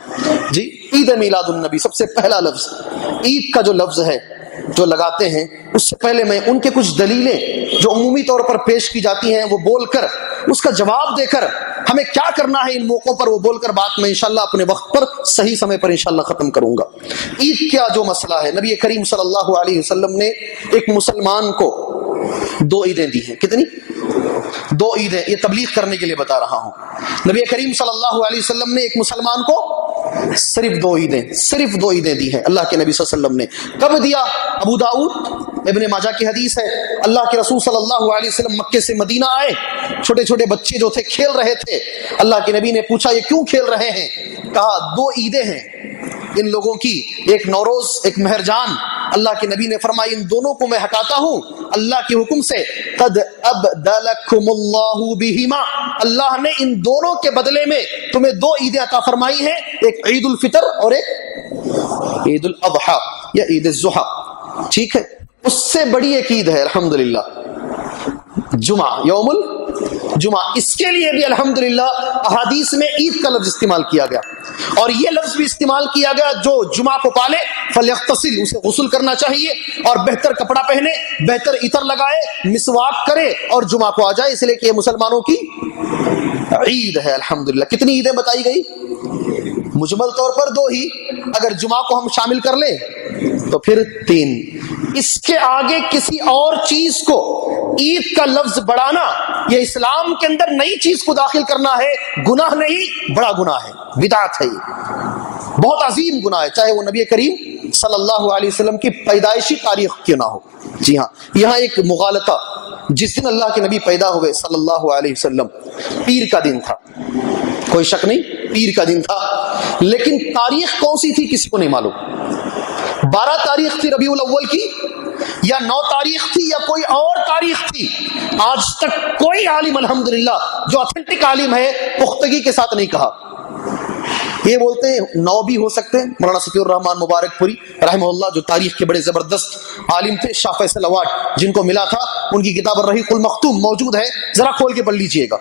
جی۔ عید میلاد النبی، سب سے پہلا لفظ عید کا جو لفظ ہے جو لگاتے ہیں، اس سے پہلے میں ان کے کچھ دلیلیں جو عمومی طور پر پیش کی جاتی ہیں وہ بول کر، اس کا جواب دے کر ہمیں کیا کرنا ہے ان موقعوں پر وہ بول کر بات میں انشاءاللہ اپنے وقت پر صحیح سمے پر انشاءاللہ ختم کروں گا۔ عید کا جو مسئلہ ہے، نبی کریم صلی اللہ علیہ وسلم نے ایک مسلمان کو 2 عیدیں دی ہیں۔ کتنی؟ دو عیدیں، یہ تبلیغ کرنے کے لیے بتا رہا ہوں. نبی کریم صلی اللہ علیہ وسلم نے ایک مسلمان کو صرف دو عیدیں دی ہیں اللہ کے نبی صلی اللہ علیہ وسلم نے. کب دیا؟ ابو داؤد ابن ماجہ کی حدیث ہے. اللہ کے رسول صلی اللہ علیہ وسلم مکے سے مدینہ آئے، چھوٹے چھوٹے بچے جو تھے کھیل رہے تھے. اللہ کے نبی نے پوچھا یہ کیوں کھیل رہے ہیں؟ کہا دو عیدیں ہیں ان لوگوں کی، ایک نوروز ایک مہرجان. اللہ کے نبی نے فرمایا ان دونوں کو میں ہٹاتا ہوں اللہ کے حکم سے. قد ابدلکم اللہ بہما، اللہ نے ان دونوں کے بدلے میں تمہیں دو عیدیں عطا فرمائی ہیں، ایک عید الفطر اور ایک عید الاضحیٰ یا عید الضحیٰ. ٹھیک ہے، اس سے بڑی ایک عید ہے الحمدللہ جمعہ، یوم الجمعہ. اس کے لیے بھی الحمدللہ احادیث میں عید کا لفظ استعمال کیا گیا، اور یہ لفظ بھی استعمال کیا گیا جو جمعہ کو پالے فلیغتسل، اسے غسل کرنا چاہیے اور بہتر کپڑا پہنے، بہتر عطر لگائے، مسواک کرے اور جمعہ کو آ جائے، اس لیے کہ یہ مسلمانوں کی عید ہے الحمدللہ. کتنی عیدیں بتائی گئی؟ مجمل طور پر دو ہی، اگر جمعہ کو ہم شامل کر لیں تو پھر 3. اس کے آگے کسی اور چیز کو عید کا لفظ بڑھانا، یہ اسلام کے اندر نئی چیز کو داخل کرنا ہے. گناہ نہیں، بڑا گناہ ہے، بدعت ہے، بہت عظیم گناہ ہے، چاہے وہ نبی کریم صلی اللہ علیہ وسلم کی پیدائشی تاریخ کیوں نہ ہو. جی ہاں، یہاں ایک مغالطہ. جس دن اللہ کے نبی پیدا ہوئے صلی اللہ علیہ وسلم پیر کا دن تھا، کوئی شک نہیں پیر کا دن تھا، لیکن تاریخ کون سی تھی کسی کو نہیں معلوم. 12 تاریخ تھی ربیع الاول کی، یا 9 تاریخ تھی، یا کوئی اور تاریخ تھی. آج تک کوئی عالم الحمدللہ جو اتھینٹک عالم ہے پختگی کے ساتھ نہیں کہا. یہ بولتے ہیں 9 بھی ہو سکتے ہیں. مولانا صفی الرحمان مبارک پوری رحمہ اللہ جو تاریخ کے بڑے زبردست عالم تھے، شاہ فیصل اوارڈ جن کو ملا تھا، ان کی کتاب الرحیق المختوم موجود ہے، ذرا کھول کے پڑھ لیجئے گا.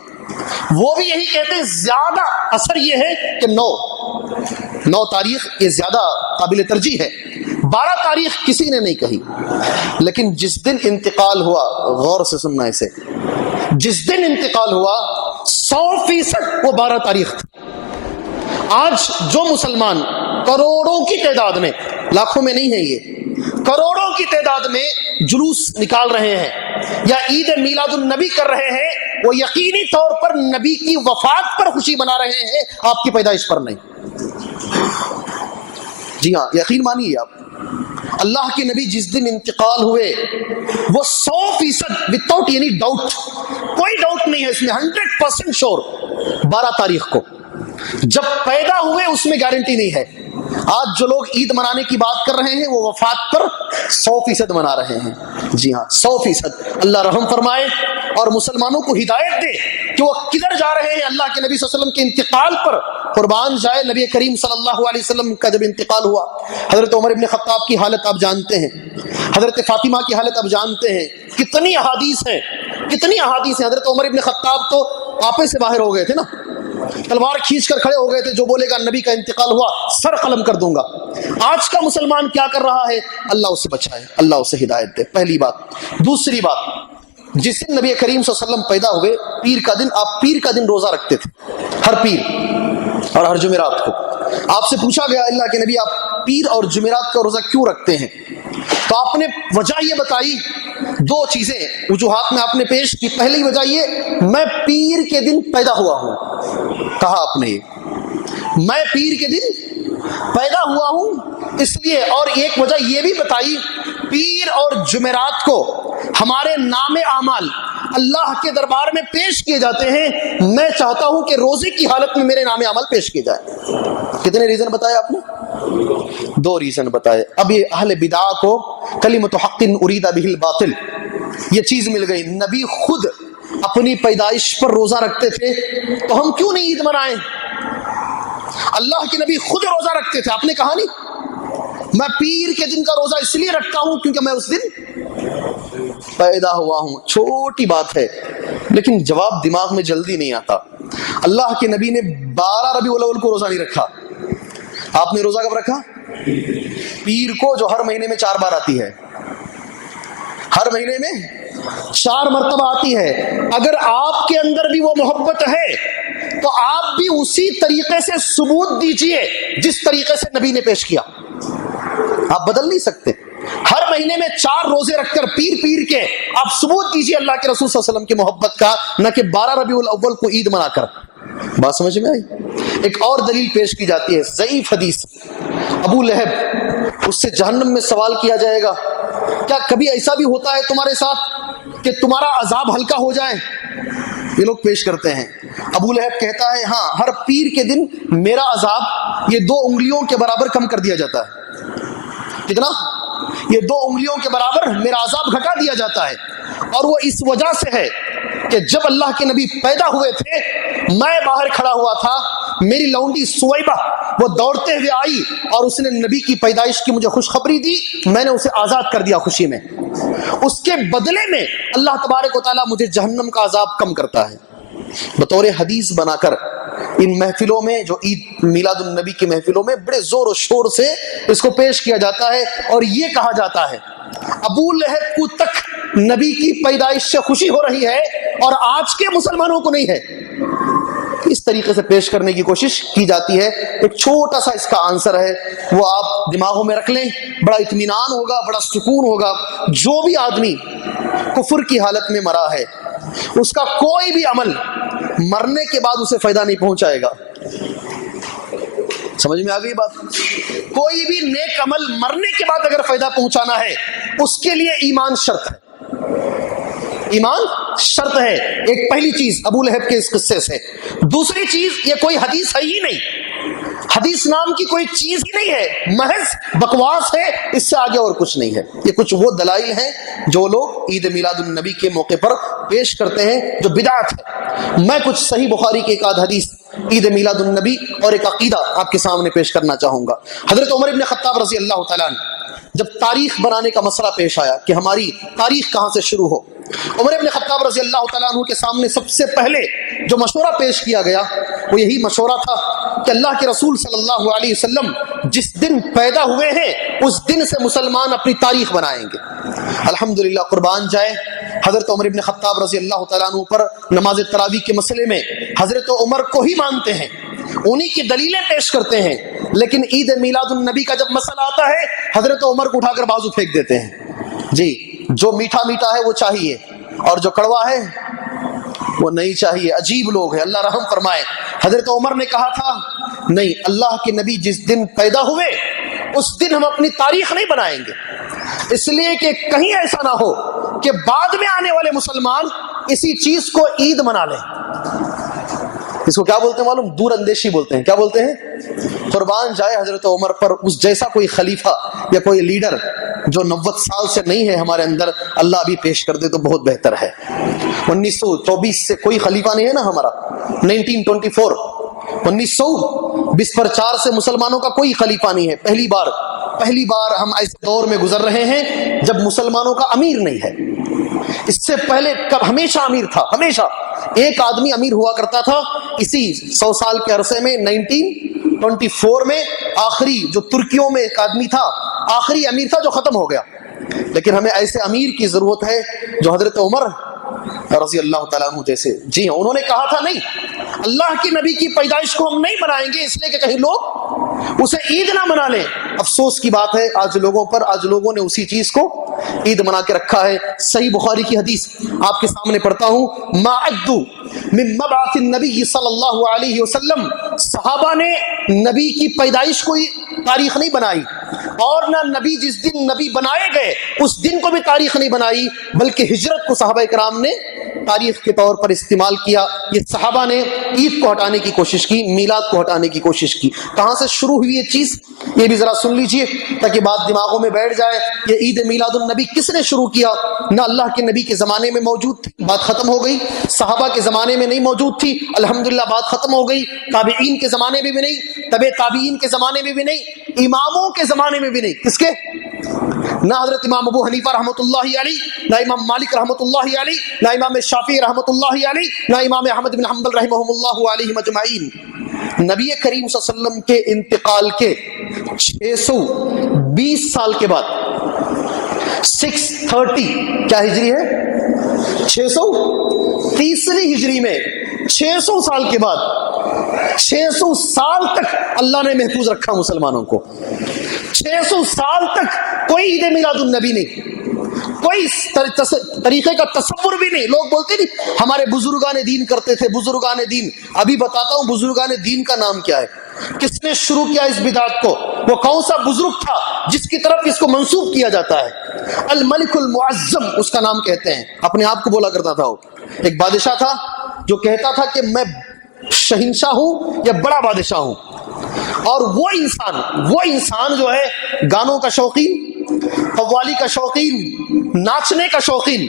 وہ بھی یہی کہتے ہیں زیادہ اثر یہ ہے کہ 9 تاریخ یہ زیادہ قابل ترجیح ہے. 12 تاریخ کسی نے نہیں کہی. لیکن جس دن انتقال ہوا، غور سے سننا اسے، جس دن انتقال ہوا 100% وہ 12 تاریخ تھی. آج جو مسلمان کروڑوں کی تعداد میں، لاکھوں میں نہیں ہے، یہ کروڑوں کی تعداد میں جلوس نکال رہے ہیں یا عید میلاد النبی کر رہے ہیں، وہ یقینی طور پر نبی کی وفات پر خوشی منا رہے ہیں، آپ کی پیدائش پر نہیں. جی ہاں، یقین مانیے آپ. اللہ کے نبی جس دن انتقال ہوئے وہ 100% وداؤٹ یعنی ڈاؤٹ، کوئی ڈاؤٹ نہیں ہے اس میں، 100% شور 12 تاریخ کو. جب پیدا ہوئے اس میں گارنٹی نہیں ہے. آج جو لوگ عید منانے کی بات کر رہے ہیں وہ وفات پر 100% منا رہے ہیں. جی ہاں 100%. اللہ رحم فرمائے اور مسلمانوں کو ہدایت دے کہ وہ کدھر جا رہے ہیں. اللہ کے نبی صلی اللہ علیہ وسلم کے انتقال پر قربان جائے. نبی کریم صلی اللہ علیہ وسلم کا جب انتقال ہوا، حضرت عمر ابن خطاب کی حالت آپ جانتے ہیں، حضرت فاطمہ کی حالت آپ جانتے ہیں. کتنی احادیث ہیں، کتنی احادیث ہیں. حضرت عمر ابن خطاب تو آپے سے باہر ہو گئے تھے نا، تلوار کھینچ کر کھڑے ہو گئے تھے، جو بولے گا نبی کا انتقال ہوا سر قلم کر دوں گا. آج کا مسلمان کیا کر رہا ہے؟ اللہ اسے بچائے، اللہ اسے ہدایت دے. پہلی بات. دوسری بات، جس دن نبی کریم صلی اللہ علیہ وسلم پیدا ہوئے پیر کا دن، آپ پیر کا دن روزہ رکھتے تھے، ہر پیر اور ہر جمعرات کو. آپ سے پوچھا گیا اللہ کے نبی آپ پیر اور جمعرات کا روزہ کیوں رکھتے ہیں؟ تو آپ نے وجہ یہ بتائی، 2 چیزیں وجوہات میں آپ نے پیش کی. پہلی وجہ یہ، میں پیر کے دن پیدا ہوا ہوں، کہا آپ نے میں پیر کے دن پیدا ہوا ہوں اس لیے. اور ایک وجہ یہ بھی بتائی، پیر اور جمعرات کو ہمارے نام اعمال اللہ کے دربار میں پیش کیے جاتے ہیں. میں چاہتا ہوں کہ روزے کی حالت میں میرے نام اعمال پیش کیے جائے. کتنے ریزن بتائے آپ نے؟ 2 ریزن بتائے. اب یہ اہل بدعہ کو کلمۃ حق ارید بہ الباطل یہ چیز مل گئی. نبی خود اپنی پیدائش پر روزہ رکھتے تھے تو ہم کیوں نہیں عید منائیں؟ اللہ کے نبی خود روزہ رکھتے تھے. آپ نے کہا نہیں میں پیر کے دن کا روزہ اس لیے رکھتا ہوں کیونکہ میں اس دن پیدا ہوا ہوں. چھوٹی بات ہے لیکن جواب دماغ میں جلدی نہیں آتا. اللہ کے نبی نے 12 ربیع الاول کو روزہ نہیں رکھا. آپ نے روزہ کب رکھا؟ پیر کو، جو ہر مہینے میں 4 بار آتی ہے، ہر مہینے میں 4 مرتبہ آتی ہے. اگر آپ کے اندر بھی وہ محبت ہے تو آپ بھی اسی طریقے سے ثبوت دیجئے جس طریقے سے نبی نے پیش کیا. آپ بدل نہیں سکتے. ہر مہینے میں 4 روزے رکھ کر پیر پیر کے آپ ثبوت دیجیے اللہ کے رسول صلی اللہ علیہ وسلم کی محبت کا، نہ کہ 12 ربیع الاول کو عید منا کر۔ بات سمجھ میں آئی؟ ایک اور دلیل پیش کی جاتی ہے، ضعیف حدیث، ابو لہب اس سے جہنم میں سوال کیا جائے گا، کیا کبھی ایسا بھی ہوتا ہے تمہارے ساتھ کہ تمہارا عذاب ہلکا ہو جائے؟ یہ لوگ پیش کرتے ہیں۔ ابو لہب کہتا ہے ہاں، ہر پیر کے دن میرا عذاب یہ 2 انگلیوں کے برابر کم کر دیا جاتا ہے۔ کتنا؟ یہ 2 انگلیوں کے برابر میرا عذاب گھٹا دیا جاتا ہے، اور وہ اس وجہ سے ہے کہ جب اللہ کے نبی پیدا ہوئے تھے میں باہر کھڑا ہوا تھا، میری لونڈی سویبہ وہ دوڑتے ہوئے آئی اور اس نے نبی کی پیدائش کی مجھے خوشخبری دی، میں نے اسے آزاد کر دیا خوشی میں، اس کے بدلے میں اللہ تبارک و تعالیٰ مجھے جہنم کا عذاب کم کرتا ہے۔ بطور حدیث بنا کر ان محفلوں میں، جو عید میلاد النبی کی محفلوں میں بڑے زور و شور سے اس کو پیش کیا جاتا ہے، اور یہ کہا جاتا ہے ابو لہب کو تک نبی کی پیدائش سے خوشی ہو رہی ہے اور آج کے مسلمانوں کو نہیں ہے۔ اس طریقے سے پیش کرنے کی کوشش کی جاتی ہے۔ ایک چھوٹا سا اس کا آنسر ہے، وہ آپ دماغوں میں رکھ لیں، بڑا اطمینان ہوگا، بڑا سکون ہوگا۔ جو بھی آدمی کفر کی حالت میں مرا ہے، اس کا کوئی بھی عمل مرنے کے بعد اسے فائدہ نہیں پہنچائے گا۔ سمجھ میں آ گئی بات؟ کوئی بھی نیک عمل مرنے کے بعد اگر فائدہ پہنچانا ہے، اس کے لیے ایمان شرط ہے، ایمان شرط ہے۔ ایک پہلی چیز ابو لہب کے اس قصے سے۔ دوسری چیز، یہ کوئی حدیث ہے ہی نہیں، حدیث نام کی کوئی چیز ہی نہیں ہے، محض بکواس ہے، اس سے آگے اور کچھ نہیں ہے۔ یہ کچھ وہ دلائل ہیں جو لوگ عید میلاد النبی کے موقع پر پیش کرتے ہیں، جو بدعت ہے۔ میں کچھ صحیح بخاری کے ایک آدھ حدیث عید میلاد النبی اور ایک عقیدہ آپ کے سامنے پیش کرنا چاہوں گا۔ حضرت عمر ابن خطاب رضی اللہ تعالیٰ عنہ جب تاریخ بنانے کا مسئلہ پیش آیا کہ ہماری تاریخ کہاں سے شروع ہو، عمر ابن خطاب رضی اللہ تعالیٰ عنہ کے سامنے سب سے پہلے جو مشورہ پیش کیا گیا وہ یہی مشورہ تھا کہ اللہ کے رسول صلی اللہ علیہ وسلم جس دن پیدا ہوئے ہیں اس دن سے مسلمان اپنی تاریخ بنائیں گے۔ الحمدللہ، قربان جائے حضرت عمر ابن خطاب رضی اللہ تعالیٰ عنہ پر نماز تراویح کے مسئلے میں حضرت عمر کو ہی مانتے ہیں، انہی کی دلیلیں پیش کرتے ہیں، لیکن عید میلاد النبی کا جب مسئلہ آتا ہے حضرت عمر کو اٹھا کر بازو پھینک دیتے ہیں۔ جی، جو میٹھا میٹھا ہے وہ چاہیے اور جو کڑوا ہے وہ نہیں چاہیے۔ عجیب لوگ ہیں، اللہ رحم فرمائے۔ حضرت عمر نے کہا تھا نہیں، اللہ کے نبی جس دن پیدا ہوئے اس دن ہم اپنی تاریخ نہیں بنائیں گے، اس لیے کہ کہیں ایسا نہ ہو کہ بعد میں آنے والے مسلمان اسی چیز کو عید منا لیں۔ اس کو کیا بولتے ہیں معلوم؟ دور اندیشی بولتے ہیں۔ کیا بولتے ہیں؟ قربان جائے حضرت عمر پر اس جیسا کوئی خلیفہ یا کوئی لیڈر جو 90 سال سے نہیں ہے ہمارے اندر، اللہ ابھی پیش کر دے تو بہت بہتر ہے۔ 1924 سے کوئی خلیفہ نہیں ہے نا ہمارا، 1924 1924 سے مسلمانوں کا کوئی خلیفہ نہیں ہے۔ پہلی بار ہم ایسے دور میں گزر رہے ہیں جب مسلمانوں کا امیر نہیں ہے۔ اس سے پہلے ہمیشہ امیر تھا، ہمیشہ ایک آدمی امیر ہوا کرتا تھا۔ اسی 100 سال کے عرصے میں 1924 میں آخری جو ترکیوں میں ایک آدمی تھا، آخری امیر تھا جو ختم ہو گیا۔ لیکن ہمیں ایسے امیر کی ضرورت ہے جو حضرت عمر رضی اللہ تعالیٰ عنہ جیسے۔ جی ہاں، انہوں نے کہا تھا نہیں، اللہ کے نبی کی پیدائش کو ہم نہیں منائیں گے اس لیے کہ کہیں لوگ اسے عید نہ منا لیں۔ افسوس کی بات ہے آج لوگوں نے اسی چیز کو عید منا کے رکھا ہے۔ صحیح بخاری کی حدیث آپ کے سامنے پڑھتا ہوں، ما عدوا من مبعث النبی صلی اللہ علیہ وسلم، صحابہ نے نبی کی پیدائش کو تاریخ نہیں بنائی، اور نہ نبی جس دن نبی بنائے گئے اس دن کو بھی تاریخ نہیں بنائی، بلکہ ہجرت کو صحابہ کرام نے تاریخ کے طور پر استعمال کیا۔ یہ صحابہ نے عید کو ہٹانے کی کوشش کی، میلاد کو ہٹانے کی کوشش کی۔ کہاں سے شروع ہوئی یہ چیز، یہ بھی ذرا سن لیجئے تاکہ بات دماغوں میں بیٹھ جائے۔ یہ عید میلاد النبی کس نے شروع کیا؟ نہ اللہ کے نبی کے زمانے میں موجود تھی، بات ختم ہو گئی۔ صحابہ کے زمانے میں نہیں موجود تھی، الحمدللہ بات ختم ہو گئی۔ تابعین کے زمانے میں بھی نہیں، تبع تابعین کے زمانے میں بھی نہیں، اماموں کے زمانے میں بھی نہیں۔ کس کے؟ نہ حضرت امام ابو حنیفہ رحمۃ اللہ علیہ، نہ امام مالک رحمۃ اللہ علیہ، نہ امام شافعی رحمۃ اللہ علیہ، نہ امام احمد بن حنبل رحمہ اللہ علیہ مجمعین۔ نبی کریم صلی اللہ علیہ وسلم کے انتقال کے 620 سال کے بعد، 630 کیا ہجری ہے، 630 ہجری میں 600 سال کے بعد 600 سال تک اللہ نے محفوظ رکھا مسلمانوں کو۔ 600 سال تک کوئی عید میلاد النبی نہیں، کوئی طریقے کا تصور بھی نہیں. لوگ بولتے نہیں ہمارے بزرگان دین کرتے تھے، بزرگان دین. ابھی بتاتا ہوں بزرگان دین کا نام کیا ہے، کس نے شروع کیا اس بدعت کو، وہ کون سا بزرگ تھا جس کی طرف اس کو منسوب کیا جاتا ہے. الملک المعظم اس کا نام کہتے ہیں، اپنے آپ کو بولا کرتا تھا. وہ ایک بادشاہ تھا جو کہتا تھا کہ میں شہنشاہ ہوں یا بڑا بادشاہ ہوں. اور وہ انسان جو ہے گانوں کا شوقین، قوالی کا شوقین، ناچنے کا شوقین،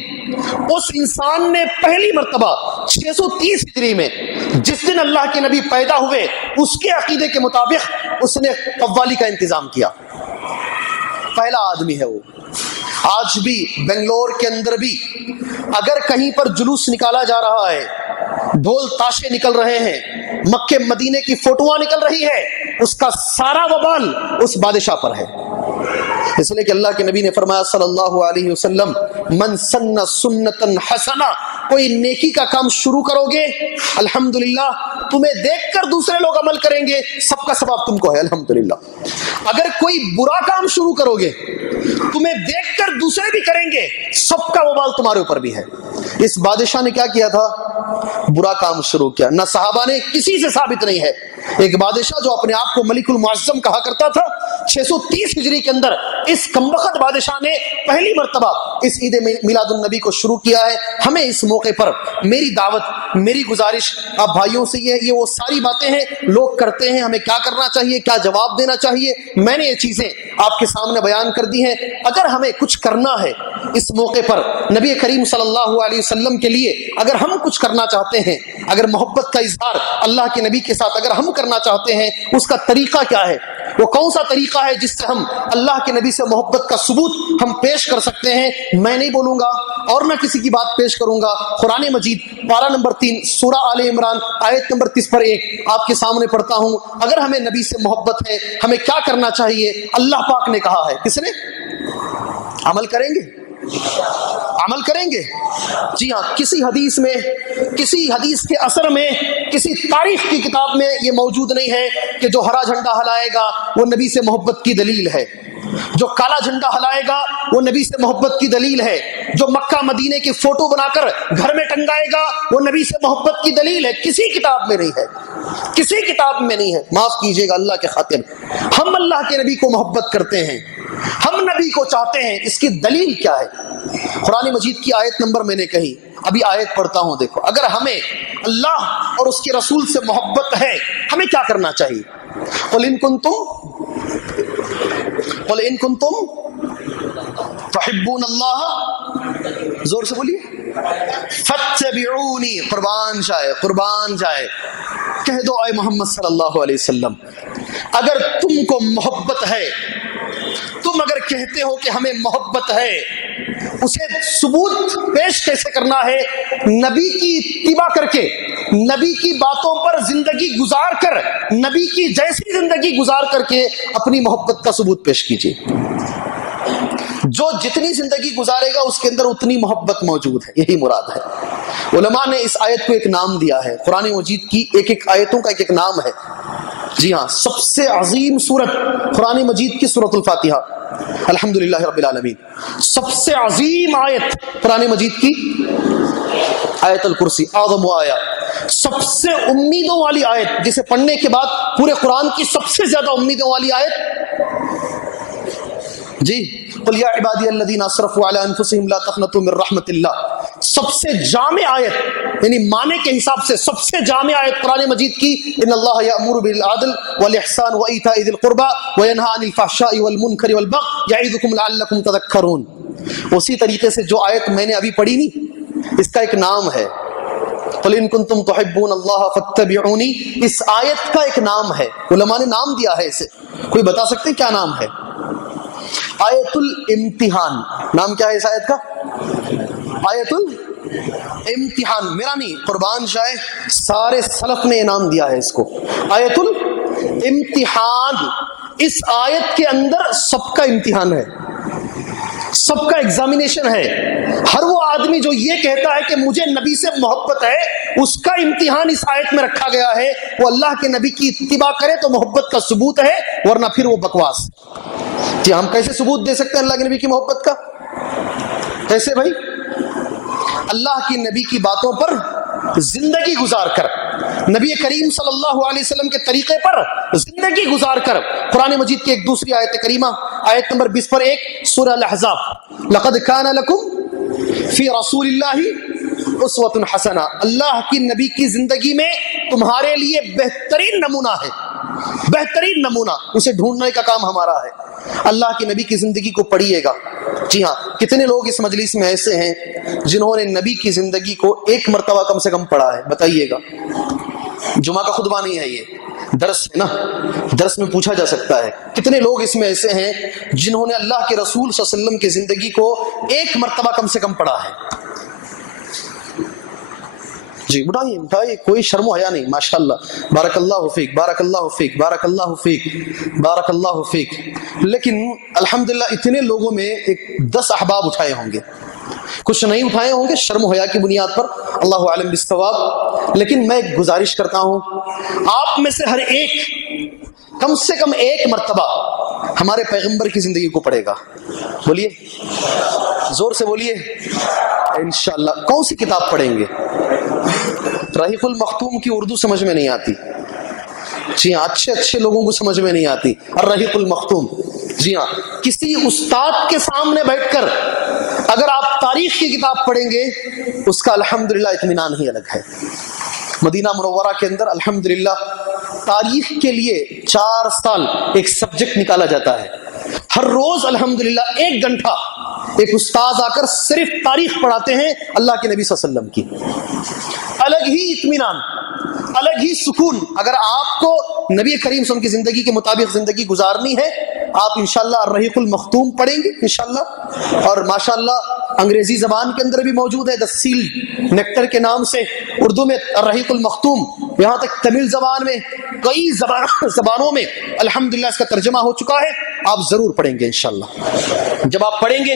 اس انسان نے پہلی مرتبہ 630 ہجری میں جس دن اللہ کے نبی پیدا ہوئے اس کے عقیدے کے مطابق اس نے قوالی کا انتظام کیا. پہلا آدمی ہے وہ. آج بھی بنگلور کے اندر بھی اگر کہیں پر جلوس نکالا جا رہا ہے، ڈھول تاشے نکل رہے ہیں، مکے مدینے کی فوٹوਆਂ نکل رہی ہے، اس کا سارا وبال اس بادشاہ پر ہے. اس لیے کہ اللہ کے نبی نے فرمایا صلی اللہ علیہ وسلم، من سن سنتا حسنہ، کوئی نیکی کا کام شروع کرو گے الحمدللہ تمہیں دیکھ کر دوسرے لوگ عمل کریں گے، سب کا ثواب تم کو ہے الحمدللہ. اگر کوئی برا کام شروع کرو گے تمہیں دیکھ کر دوسرے بھی کریں گے، سب کا وبال تمہارے اوپر بھی ہے. اس بادشاہ نے کیا کیا تھا؟ برا کام شروع کیا. نہ صحابہ نے، کسی سے ثابت نہیں ہے. ایک بادشاہ جو اپنے آپ کو ملک المعظم کہا کرتا تھا، 630 ہجری کے اندر اس کمبخت بادشاہ نے پہلی مرتبہ اس عید میلاد النبی کو شروع کیا ہے. ہمیں اس موقع پر میری دعوت، میری گزارش آپ بھائیوں سے یہ وہ ساری باتیں ہیں لوگ کرتے ہیں، ہمیں کیا کرنا چاہیے، کیا جواب دینا چاہیے. میں نے یہ چیزیں آپ کے سامنے بیان کر دی ہیں. اگر ہمیں کچھ کرنا ہے اس موقع پر نبی کریم صلی اللہ علیہ وسلم کے لیے، اگر ہم کچھ کرنا چاہتے ہیں، اگر محبت کا اظہار اللہ کے نبی کے ساتھ اگر ہم کرنا چاہتے ہیں، اس کا طریقہ کیا ہے؟ وہ کون سا طریقہ ہے جس سے ہم اللہ کے نبی سے محبت کا ثبوت ہم پیش کر سکتے ہیں؟ میں نہیں بولوں گا اور نہ کسی کی بات پیش کروں گا. قرآن مجید پارہ نمبر 3 سورہ آل عمران آیت نمبر 30 پر 1 آپ کے سامنے پڑھتا ہوں. اگر ہمیں نبی سے محبت ہے ہمیں کیا کرنا چاہیے؟ اللہ پاک نے کہا ہے. کس نے؟ عمل کریں گے؟ عمل کریں گے؟ جی ہاں. کسی حدیث میں، کسی حدیث کے اثر میں، کسی تاریخ کی کتاب میں یہ موجود نہیں ہے کہ جو ہرا جھنڈا ہلائے گا وہ نبی سے محبت کی دلیل ہے، جو کالا جھنڈا ہلائے گا وہ نبی سے محبت کی دلیل ہے، جو مکہ مدینے کی فوٹو بنا کر گھر میں ٹنگائے گا وہ نبی سے محبت کی دلیل ہے. کسی کتاب میں نہیں ہے، کسی کتاب میں نہیں ہے. معاف کیجیے گا اللہ کے خاطر، ہم اللہ کے نبی کو محبت کرتے ہیں، ہم نبی کو چاہتے ہیں. اس کی دلیل کیا ہے؟ قرآن مجید کی آیت نمبر میں نے کہی، ابھی آیت پڑھتا ہوں. دیکھو، اگر ہمیں اللہ اور اس کے رسول سے محبت ہے ہمیں کیا کرنا چاہیے؟ قل ان کنتم تحبون اللہ، زور سے بولیے، فاتبعونی، قربان جائے کہہ دو اے محمد صلی اللہ علیہ وسلم، اگر تم کو محبت ہے، تم اگر کہتے ہو کہ ہمیں محبت ہے، اسے ثبوت پیش کیسے کرنا ہے؟ نبی کی اتباع کر کے، نبی کی باتوں پر زندگی گزار کر، نبی کی جیسی زندگی گزار کر کے اپنی محبت کا ثبوت پیش کیجیے. جو جتنی زندگی گزارے گا اس کے اندر اتنی محبت موجود ہے، یہی مراد ہے. علماء نے اس آیت کو ایک نام دیا ہے. قرآن مجید کی ایک ایک آیتوں کا ایک ایک نام ہے. جی ہاں، سب سے عظیم سورت قرآن مجید کی سورۃ الفاتحہ الحمدللہ رب العالمین. سب سے عظیم آیت قرآن مجید کی آیت الکرسی، اعظم آیا. سب سے امیدوں والی آیت، جسے پڑھنے کے بعد پورے قرآن کی سب سے زیادہ امیدوں والی آیت، جی، قل یا عبادی الذین اسرفوا علی انفسہم لا تقنطوا من رحمت اللہ. سب سے جامع آیت، یعنی معنی کے حساب سے سب سے جامع آیت قرآن مجید کی، ان اللہ یأمر بالعدل والاحسان وایتاء ذی القربى وینہی عن الفحشاء والمنکر والبغی یعظکم لعلکم تذکرون. اسی طریقے سے جو آیت میں نے ابھی پڑھی نہیں، اس کا ایک نام ہے، قل ان کنتم تحبون اللہ فاتبعونی. اس آیت کا ایک نام ہے، علماء نے نام دیا ہے اسے. کوئی بتا سکتے ہیں کیا نام ہے؟ آیت الامتحان. نام کیا ہے اس آیت کا؟ آیت الامتحان. میرا نہیں، قربان جائے سارے سلف نے نام دیا ہے اس کو، آیت الامتحان. اس آیت کے اندر سب کا امتحان ہے، سب کا ایگزامینیشن ہے. ہر وہ آدمی جو یہ کہتا ہے کہ مجھے نبی سے محبت ہے، اس کا امتحان اس آیت میں رکھا گیا ہے. وہ اللہ کے نبی کی اتباع کرے تو محبت کا ثبوت ہے، ورنہ پھر وہ بکواس. کہ ہم کیسے ثبوت دے سکتے ہیں اللہ کے نبی کی محبت کا؟ کیسے بھائی؟ اللہ کی نبی کی باتوں پر زندگی گزار کر، نبی کریم صلی اللہ علیہ وسلم کے طریقے پر زندگی گزار کر، قرآن مجید کی ایک دوسری آیت کریمہ، آیت نمبر 20 پر 1 سورہ الاحزاب، لقد کان لکم فی رسول اللہ اسوۃ حسنہ، اللہ کی نبی کی زندگی میں تمہارے لیے بہترین نمونہ ہے، بہترین نمونہ، اسے ڈھونڈنے کا کام ہمارا ہے۔ اللہ کی نبی کی زندگی کو پڑھیے گا۔ جی ہاں، کتنے لوگ اس مجلس میں ایسے ہیں جنہوں نے نبی کی زندگی کو ایک مرتبہ کم سے کم پڑھا ہے؟ بتائیے گا۔ جمعہ کا خطبہ نہیں ہے، یہ درس ہے نا، درس میں پوچھا جا سکتا ہے۔ کتنے لوگ اس میں ایسے ہیں جنہوں نے اللہ کے رسول صلی اللہ علیہ وسلم کی زندگی کو ایک مرتبہ کم سے کم پڑھا ہے؟ جی اٹھائیے اٹھائیے، کوئی شرم و حیا نہیں، ماشاءاللہ، بارک اللہ فیک، بارک اللہ فیک، بارک اللہ فیک، بارک اللہ فیک۔ لیکن الحمدللہ اتنے لوگوں میں ایک 10 احباب اٹھائے ہوں گے، کچھ نہیں اٹھائے ہوں گے شرم و حیا کی بنیاد پر، اللہ عالم بالصواب۔ لیکن میں ایک گزارش کرتا ہوں، آپ میں سے ہر ایک کم سے کم ایک مرتبہ ہمارے پیغمبر کی زندگی کو پڑھے گا۔ بولیے، زور سے بولیے، انشاءاللہ۔ کون سی کتاب پڑھیں گے؟ رحیق المختوم کی اردو سمجھ میں نہیں آتی، جی ہاں، اچھے لوگوں کو سمجھ میں نہیں آتی الرحیق المختوم۔ جی ہاں، کسی استاد کے سامنے بیٹھ کر اگر آپ تاریخ کی کتاب پڑھیں گے، اس کا الحمدللہ اطمینان ہی الگ ہے۔ مدینہ منورہ کے اندر الحمدللہ تاریخ کے لیے 4 سال ایک سبجیکٹ نکالا جاتا ہے، ہر روز الحمدللہ 1 گھنٹہ ایک استاد آ کر صرف تاریخ پڑھاتے ہیں اللہ کے نبی صلی اللہ علیہ وسلم کی۔ الگ ہی اطمینان، الگ ہی سکون۔ اگر آپ کو نبی کریم صلی اللہ علیہ وسلم کی زندگی کے مطابق زندگی گزارنی ہے، آپ انشاءاللہ الرحیق المختوم پڑھیں گے انشاءاللہ۔ اور ماشاءاللہ انگریزی زبان کے اندر بھی موجود ہے، دا سیلڈ نیکٹر کے نام سے، اردو میں الرحیق المختوم، یہاں تک تمل زبان میں، کئی زبانوں میں الحمدللہ اس کا ترجمہ ہو چکا ہے۔ آپ ضرور پڑھیں گے انشاءاللہ۔ جب آپ پڑھیں گے،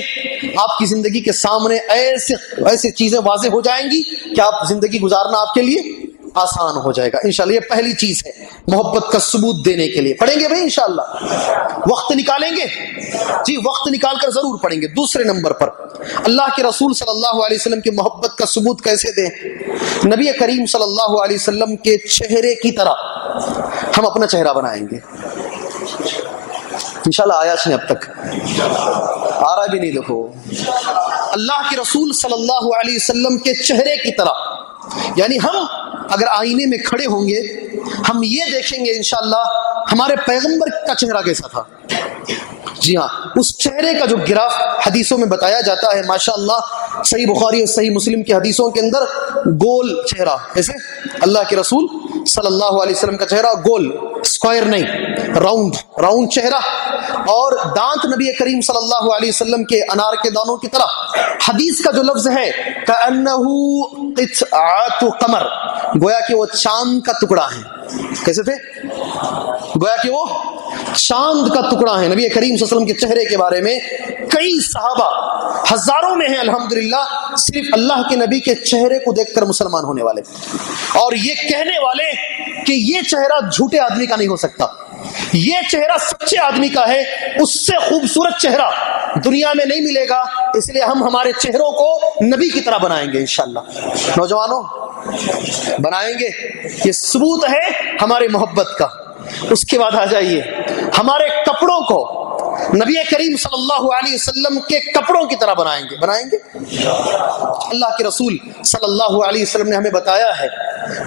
آپ کی زندگی کے سامنے ایسے چیزیں واضح ہو جائیں گی کہ آپ زندگی گزارنا آپ کے لیے آسان ہو جائے گا انشاءاللہ۔ یہ پہلی چیز ہے محبت کا ثبوت دینے کے لیے۔ پڑھیں گے بھائی انشاءاللہ، وقت نکالیں گے، جی وقت نکال کر ضرور پڑھیں گے۔ دوسرے نمبر پر اللہ کے رسول صلی اللہ علیہ وسلم کی محبت کا ثبوت کیسے دیں؟ نبی کریم صلی اللہ علیہ وسلم کے چہرے کی طرح ہم اپنا چہرہ بنائیں گے انشاءاللہ۔ آیا نہیں اب تک؟ آ رہا بھی نہیں، دیکھو، اللہ کے رسول صلی اللہ علیہ وسلم کے چہرے کی طرح، یعنی ہم اگر آئینے میں کھڑے ہوں گے، ہم یہ دیکھیں گے انشاءاللہ ہمارے پیغمبر کا چہرہ کیسا تھا۔ جی ہاں، اس چہرے کا جو گراف حدیثوں میں بتایا جاتا ہے، ماشاءاللہ صحیح بخاری اور صحیح مسلم کی حدیثوں کے اندر گول چہرہ، ایسے اللہ کے رسول صلی اللہ علیہ وسلم کا چہرہ گول، اسکوائر نہیں، راؤنڈ چہرہ، اور دانت نبی کریم صلی اللہ علیہ وسلم کے انار کے دانوں کی طرح۔ حدیث کا جو لفظ ہے کأنہ قطعۃ قمر، گویا کہ وہ چاند کا ٹکڑا ہے۔ کیسے تھے؟ گویا کہ وہ چاند کا ٹکڑا ہے۔ نبی کریم صلی اللہ علیہ وسلم کے چہرے کے بارے میں کئی صحابہ، ہزاروں میں ہیں الحمدللہ، صرف اللہ کے نبی کے چہرے کو دیکھ کر مسلمان ہونے والے، اور یہ کہنے والے کہ یہ چہرہ جھوٹے آدمی کا نہیں ہو سکتا، یہ چہرہ سچے آدمی کا ہے، اس سے خوبصورت چہرہ دنیا میں نہیں ملے گا، اس لیے ہم ہمارے چہروں کو نبی کی طرح بنائیں گے انشاءاللہ۔ نوجوانوں بنائیں گے، یہ ثبوت ہے ہماری محبت کا۔ اس کے بعد آ جائیے، ہمارے کپڑوں کو نبی کریم صلی اللہ علیہ وسلم کے کپڑوں کی طرح بنائیں گے۔ اللہ کے رسول صلی اللہ علیہ وسلم نے ہمیں بتایا ہے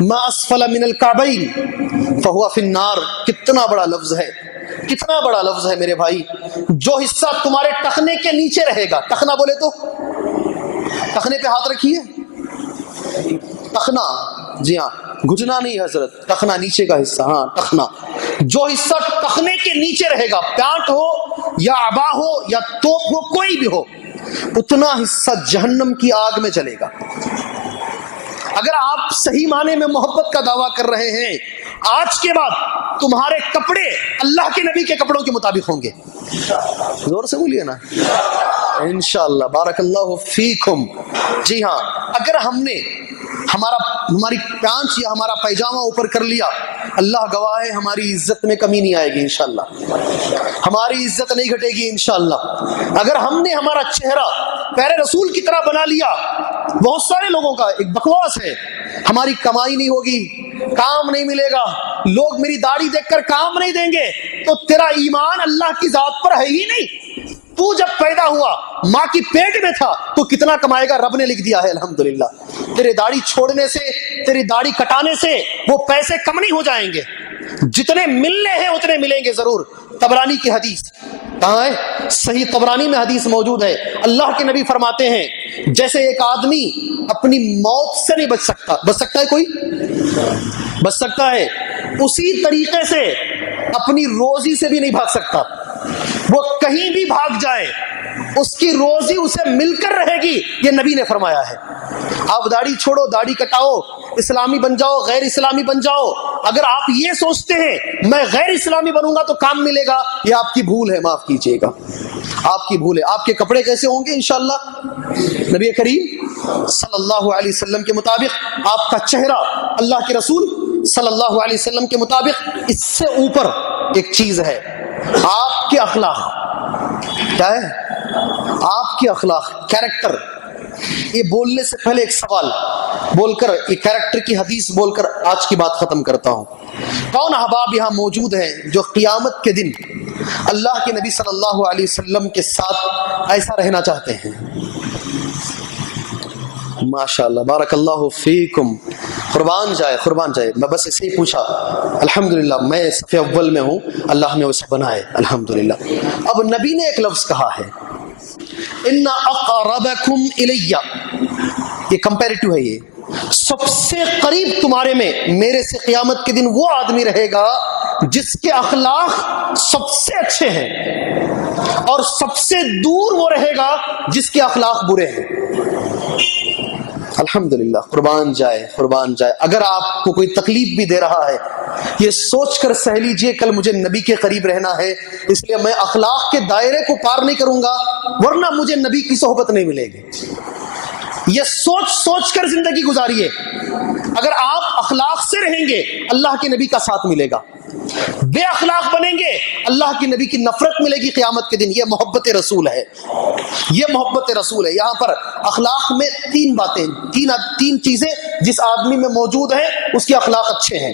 ما اسفل من الکعبین فہو فی النار۔ کتنا بڑا لفظ ہے، کتنا بڑا لفظ ہے میرے بھائی۔ جو حصہ تمہارے ٹخنے کے نیچے رہے گا، ٹخنا بولے تو ٹخنے پہ ہاتھ رکھیے، ٹخنا، جی ہاں، گھٹنا نہیں حضرت، ٹخنا نیچے کا حصہ، ہاں ٹخنا۔ جو حصہ ٹخنے کے نیچے رہے گا، پینٹ ہو یا عبا ہو یا توپ ہو، کوئی بھی ہو، اتنا حصہ جہنم کی آگ میں جلے گا۔ اگر آپ صحیح معنی میں محبت کا دعویٰ کر رہے ہیں، آج کے بعد تمہارے کپڑے اللہ کے نبی کے کپڑوں کے مطابق ہوں گے۔ زور سے بولیے نا، انشاءاللہ، بارک اللہ فیکم۔ جی ہاں، اگر ہم نے ہماری پانچ یا ہمارا پیجامہ اوپر کر لیا اللہ گواہ ہے ہماری عزت میں کمی نہیں آئے گی انشاءاللہ، ہماری عزت نہیں گھٹے گی انشاءاللہ۔ اگر ہم نے ہمارا چہرہ پیارے رسول کی طرح بنا لیا، بہت سارے لوگوں کا ایک بکواس ہے، ہماری کمائی نہیں ہوگی، کام نہیں ملے گا، لوگ میری داڑھی دیکھ کر کام نہیں دیں گے، تو تیرا ایمان اللہ کی ذات پر ہے ہی نہیں۔ تو جب پیدا ہوا ماں کی پیٹ میں تھا تو کتنا کمائے گا رب نے لکھ دیا ہے الحمدللہ۔ تیرے داڑھی چھوڑنے سے، تیری داڑھی کٹانے سے وہ پیسے کم نہیں ہو جائیں گے، جتنے ملنے ہیں اتنے ملیں گے ضرور۔ طبرانی کی حدیث کہاں ہے؟ صحیح طبرانی میں حدیث موجود ہے، اللہ کے نبی فرماتے ہیں جیسے ایک آدمی اپنی موت سے نہیں بچ سکتا ہے کوئی بچ سکتا ہے، اسی طریقے سے اپنی روزی سے بھی نہیں بھاگ سکتا۔ وہ کہیں بھی بھاگ جائے اس کی روزی اسے مل کر رہے گی، یہ نبی نے فرمایا ہے۔ آپ داڑھی چھوڑو، داڑھی کٹاؤ، اسلامی بن جاؤ، غیر اسلامی بن جاؤ، اگر آپ یہ سوچتے ہیں میں غیر اسلامی بنوں گا تو کام ملے گا، یہ آپ کی بھول ہے، معاف کیجئے گا، آپ کی بھول ہے۔ آپ کے کپڑے کیسے ہوں گے انشاءاللہ؟ نبی کریم صلی اللہ علیہ وسلم کے مطابق آپ کا چہرہ اللہ کے رسول صلی اللہ علیہ وسلم کے مطابق اس سے اوپر ایک چیز ہے، آپ کے اخلاق۔ کیا ہے؟ آپ کے اخلاق، کیریکٹر۔ یہ بولنے سے پہلے ایک سوال بول کر، یہ کیریکٹر کی حدیث بول کر آج کی بات ختم کرتا ہوں۔ کون احباب یہاں موجود ہیں جو قیامت کے دن اللہ کے نبی صلی اللہ علیہ وسلم کے ساتھ ایسا رہنا چاہتے ہیں؟ ماشاءاللہ، بارک اللہ فیکم، قربان جائے۔ میں بس اسے ہی پوچھا، الحمدللہ میں صف اول میں ہوں، اللہ نے اسے بنائے الحمدللہ۔ اب نبی نے ایک لفظ کہا ہے، ان اقربکم الی، یہ کمپیریٹو ہے، یہ سب سے قریب تمہارے میں میرے سے قیامت کے دن وہ آدمی رہے گا جس کے اخلاق سب سے اچھے ہیں، اور سب سے دور وہ رہے گا جس کے اخلاق برے ہیں۔ الحمدللہ، قربان جائے۔ اگر آپ کو کوئی تکلیف بھی دے رہا ہے، یہ سوچ کر سہ لیجئے کل مجھے نبی کے قریب رہنا ہے، اس لیے میں اخلاق کے دائرے کو پار نہیں کروں گا، ورنہ مجھے نبی کی صحبت نہیں ملے گی۔ یہ سوچ کر زندگی گزاریے، اگر آپ اخلاق سے رہیں گے اللہ کے نبی کا ساتھ ملے گا، بے اخلاق بنیں گے اللہ کی نبی کی نفرت ملے گی قیامت کے دن۔ یہ محبت رسول ہے، یہ محبت رسول ہے۔ یہاں پر اخلاق میں تین باتیں، تین چیزیں جس آدمی میں موجود ہیں اس کے اخلاق اچھے ہیں،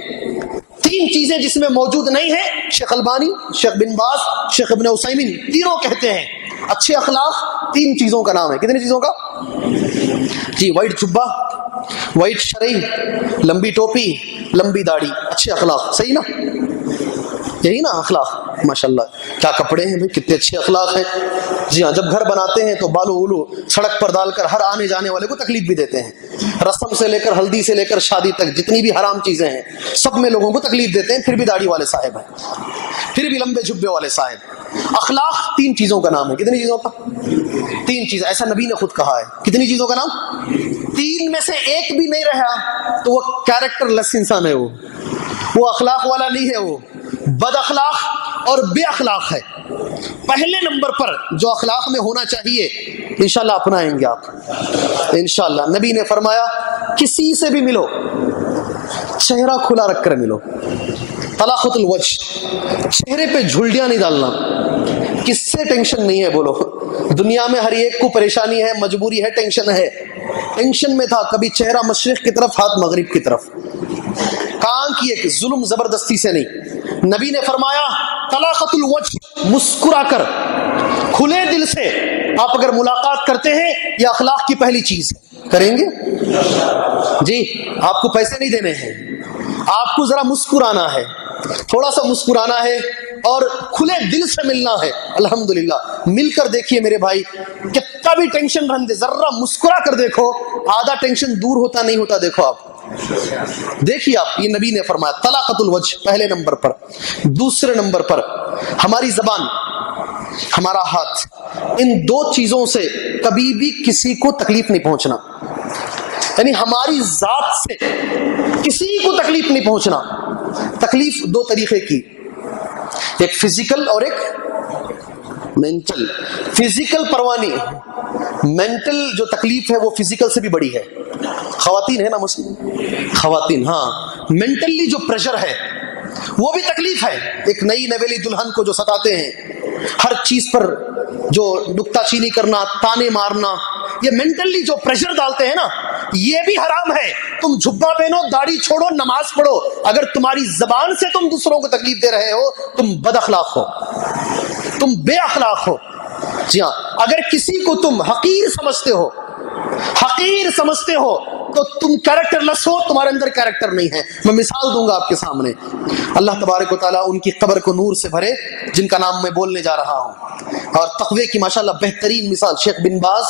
تین چیزیں جس میں موجود نہیں ہیں، شیخ البانی، شیخ بن باز، شیخ ابن عثیمین تینوں کہتے ہیں اچھے اخلاق تین چیزوں کا نام ہے۔ کتنی چیزوں کا؟ جی، وائٹ جبہ، وائٹ شرعی، لمبی ٹوپی، لمبی داڑھی، اچھے اخلاق، صحیح نا؟ یہی نا اخلاق؟ ماشاءاللہ، کیا کپڑے ہیں بھائی، کتنے اچھے اخلاق ہیں۔ جی ہاں، جب گھر بناتے ہیں تو بالو اولو سڑک پر ڈال کر ہر آنے جانے والے کو تکلیف بھی دیتے ہیں، رسم سے لے کر ہلدی سے لے کر شادی تک جتنی بھی حرام چیزیں ہیں سب میں لوگوں کو تکلیف دیتے ہیں، پھر بھی داڑھی والے صاحب ہیں، پھر بھی لمبے جبے والے صاحب۔ اخلاق تین چیزوں کا نام ہے۔ کتنی چیزوں کا؟ تین چیز، ایسا نبی نے خود کہا ہے۔ کتنی چیزوں کا نام؟ تین میں سے ایک بھی نہیں رہا تو وہ کیریکٹر لیس انسان ہے، وہ اخلاق والا نہیں ہے، وہ بد اخلاق اور بے اخلاق ہے۔ پہلے نمبر پر جو اخلاق میں ہونا چاہیے انشاءاللہ اپنائیں گے آپ انشاءاللہ۔ نبی نے فرمایا کسی سے بھی ملو چہرہ کھلا رکھ کر ملو، طلاقۃ الوجہ، چہرے پہ جھلڈیاں نہیں ڈالنا۔ کس سے ٹینشن نہیں ہے بولو؟ دنیا میں ہر ایک کو پریشانی ہے، مجبوری ہے، ٹینشن ہے۔ ٹینشن میں تھا، کبھی چہرہ مشرق کی طرف، ہاتھ مغرب کی طرف، کان کی ایک ظلم زبردستی سے نہیں۔ نبی نے فرمایا طلاقۃ الوجہ، مسکرا کر کھلے دل سے آپ اگر ملاقات کرتے ہیں، یہ اخلاق کی پہلی چیز ہے۔ کریں گے؟ جی، آپ کو پیسے نہیں دینے ہیں، آپ کو ذرا مسکرانا ہے، تھوڑا سا مسکرانا ہے اور کھلے دل سے ملنا ہے۔ الحمدللہ، مل کر دیکھیے میرے بھائی، کتنا بھی ٹینشن رہنے دے، ذرا مسکرا کر دیکھو، آدھا ٹینشن دور ہوتا نہیں ہوتا۔ دیکھو آپ، دیکھیے آپ، یہ نبی نے فرمایا طلاقۃ الوجہ پہلے نمبر پر۔ دوسرے نمبر پر ہماری زبان، ہمارا ہاتھ، ان دو چیزوں سے کبھی بھی کسی کو تکلیف نہیں پہنچنا، یعنی ہماری ذات سے کسی کو تکلیف نہیں پہنچنا۔ تکلیف دو طریقے کی، ایک فزیکل اور ایک مینٹل۔ فزیکل پروانی، مینٹل جو تکلیف ہے وہ فزیکل سے بھی بڑی ہے۔ خواتین ہے نا مسلم خواتین، ہاں، مینٹلی جو پریشر ہے وہ بھی تکلیف ہے. ایک نئی نویلی دلہن کو جو ستاتے ہیں، ہر چیز پر جو نکتہ چینی کرنا، تانے مارنا، یہ مینٹلی جو پریشر ڈالتے ہیں نا، یہ بھی حرام ہے. تم جھبا پہنو، داڑھی چھوڑو، نماز پڑھو، اگر تمہاری زبان سے تم دوسروں کو تکلیف دے رہے ہو تم بد اخلاق ہو، تم بے اخلاق ہو. جی ہاں، اگر کسی کو تم حقیر سمجھتے ہو تو تم کیریکٹر لیس ہو، تمہارے اندر کیریکٹر نہیں ہے. میں مثال دوں گا آپ کے سامنے. اللہ تبارک و تعالیٰ ان کی قبر کو نور سے بھرے جن کا نام میں بولنے جا رہا ہوں. اور تقوی کی ماشاءاللہ بہترین مثال شیخ بن باز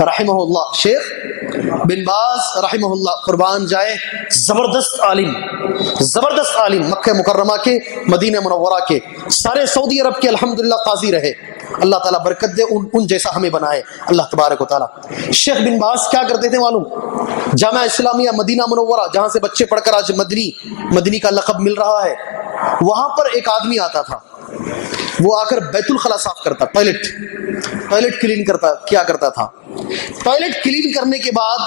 رحمہ اللہ. شیخ بن باز رحمہ اللہ قربان جائے، زبردست عالم، مکہ مکرمہ کے، مدینہ منورہ کے، سارے سعودی عرب کے الحمدللہ قاضی رہے. اللہ تعالیٰ برکت دے، ان جیسا ہمیں بنائے اللہ تبارک و تعالیٰ. شیخ بن باز کیا کرتے تھے معلوم؟ جامعہ اسلامیہ مدینہ منورہ جہاں سے بچے پڑھ کر آج مدنی کا لقب مل رہا ہے، وہاں پر ایک آدمی آتا تھا. وہ آ کر بیت الخلا صاف کرتا، ٹوائلٹ کلین کیا کرتا تھا. ٹوائلٹ کلین کرنے کے بعد،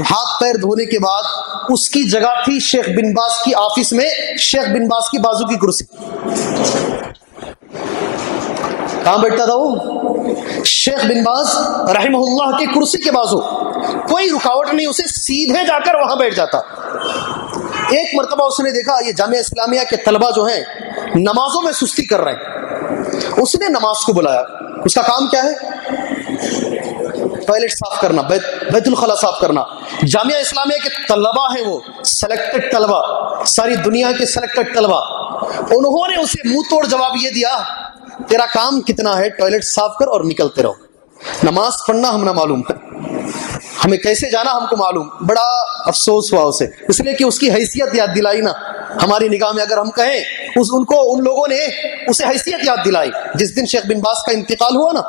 ہاتھ پیر دھونے کے بعد، اس کی جگہ تھی شیخ بن باز کی آفس میں شیخ بن باز کی بازو کی کرسی. کہاں بیٹھتا تھا وہ؟ شیخ بن باز رحمہ اللہ کی کرسی کے بازو. کوئی رکاوٹ نہیں، اسے سیدھے جا کر وہاں بیٹھ جاتا. ایک مرتبہ اس نے دیکھا یہ جامعہ اسلامیہ کے طلبہ جو ہیں نمازوں میں سستی کر رہے ہیں. اس نے نماز کو بلایا. اس کا کام کیا ہے؟ ٹوائلٹ صاف کرنا، بیت الخلا صاف کرنا. جامعہ اسلامیہ کے طلبہ ہیں، وہ سلیکٹڈ طلبہ، ساری دنیا کے سلیکٹڈ طلبہ. انہوں نے اسے منہ توڑ جواب یہ دیا، تیرا کام کتنا ہے؟ ٹوائلٹ صاف کر اور نکلتے رہو. نماز پڑھنا ہم نہ معلوم ہے، ہمیں کیسے جانا ہم کو معلوم. بڑا افسوس ہوا اسے، اس لیے کہ اس کی حیثیت یاد دلائی نا. ہماری نگاہ میں اگر ہم کہیں ان لوگوں نے اسے حیثیت یاد دلائی. جس دن شیخ بن باز کا انتقال ہوا نا،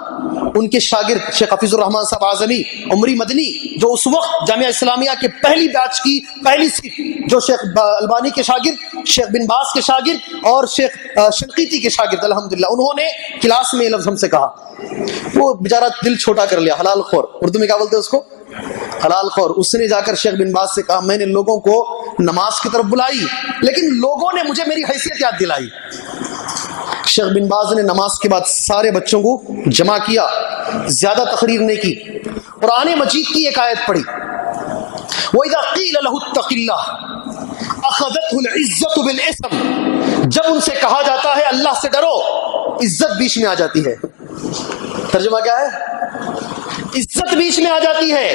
ان کے شاگرد شیخ حفیظ الرحمان صاحب اعظمی عمری مدنی، جو اس وقت جامعہ اسلامیہ کے پہلی بیچ کی پہلی سیٹ، جو شیخ البانی کے شاگرد، شیخ بن باز کے شاگرد اور شیخ شنقیطی کے شاگرد الحمدللہ، انہوں نے کلاس میں یہ لفظ ہم سے کہا. وہ بیچارہ دل چھوٹا کر لیا، حلال خور، اردو میں کیا بولتے ہیں اس کو؟ حلال خور. اس نے جا کر شیخ بن باز سے کہا، میں نے لوگوں کو نماز کی طرف بلائی لیکن لوگوں نے مجھے میری حیثیت یاد دلائی. شیخ بن باز نے نماز کے بعد سارے بچوں کو جمع کیا، زیادہ تقریر نہیں کی، قرآن مجید کی ایک آیت پڑھی، وَإِذَا قِيلَ لَهُ اتَّقِ اللَّهَ أَخَذَتْهُ الْعِزَّةُ بِالْإِثْمِ. جب ان سے کہا جاتا ہے اللہ سے ڈرو، عزت بیچ میں آ جاتی ہے. ترجمہ کیا ہے؟ عزت بیچ میں آ جاتی ہے.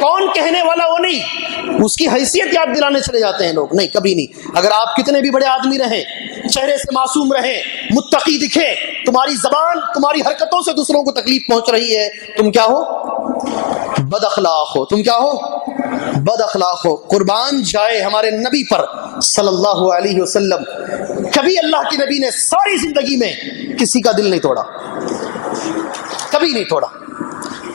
کون کہنے والا؟ وہ نہیں، اس کی حیثیت یاد دلانے چلے جاتے ہیں لوگ. نہیں، کبھی نہیں. اگر آپ کتنے بھی بڑے آدمی رہیں، چہرے سے معصوم رہیں، متقی دکھیں، تمہاری زبان تمہاری حرکتوں سے دوسروں کو تکلیف پہنچ رہی ہے، تم کیا ہو؟ بد اخلاق ہو. تم کیا ہو؟ بد اخلاق ہو. قربان جائے ہمارے نبی پر صلی اللہ علیہ وسلم، کبھی اللہ کے نبی نے ساری زندگی میں کسی کا دل نہیں توڑا، کبھی نہیں توڑا.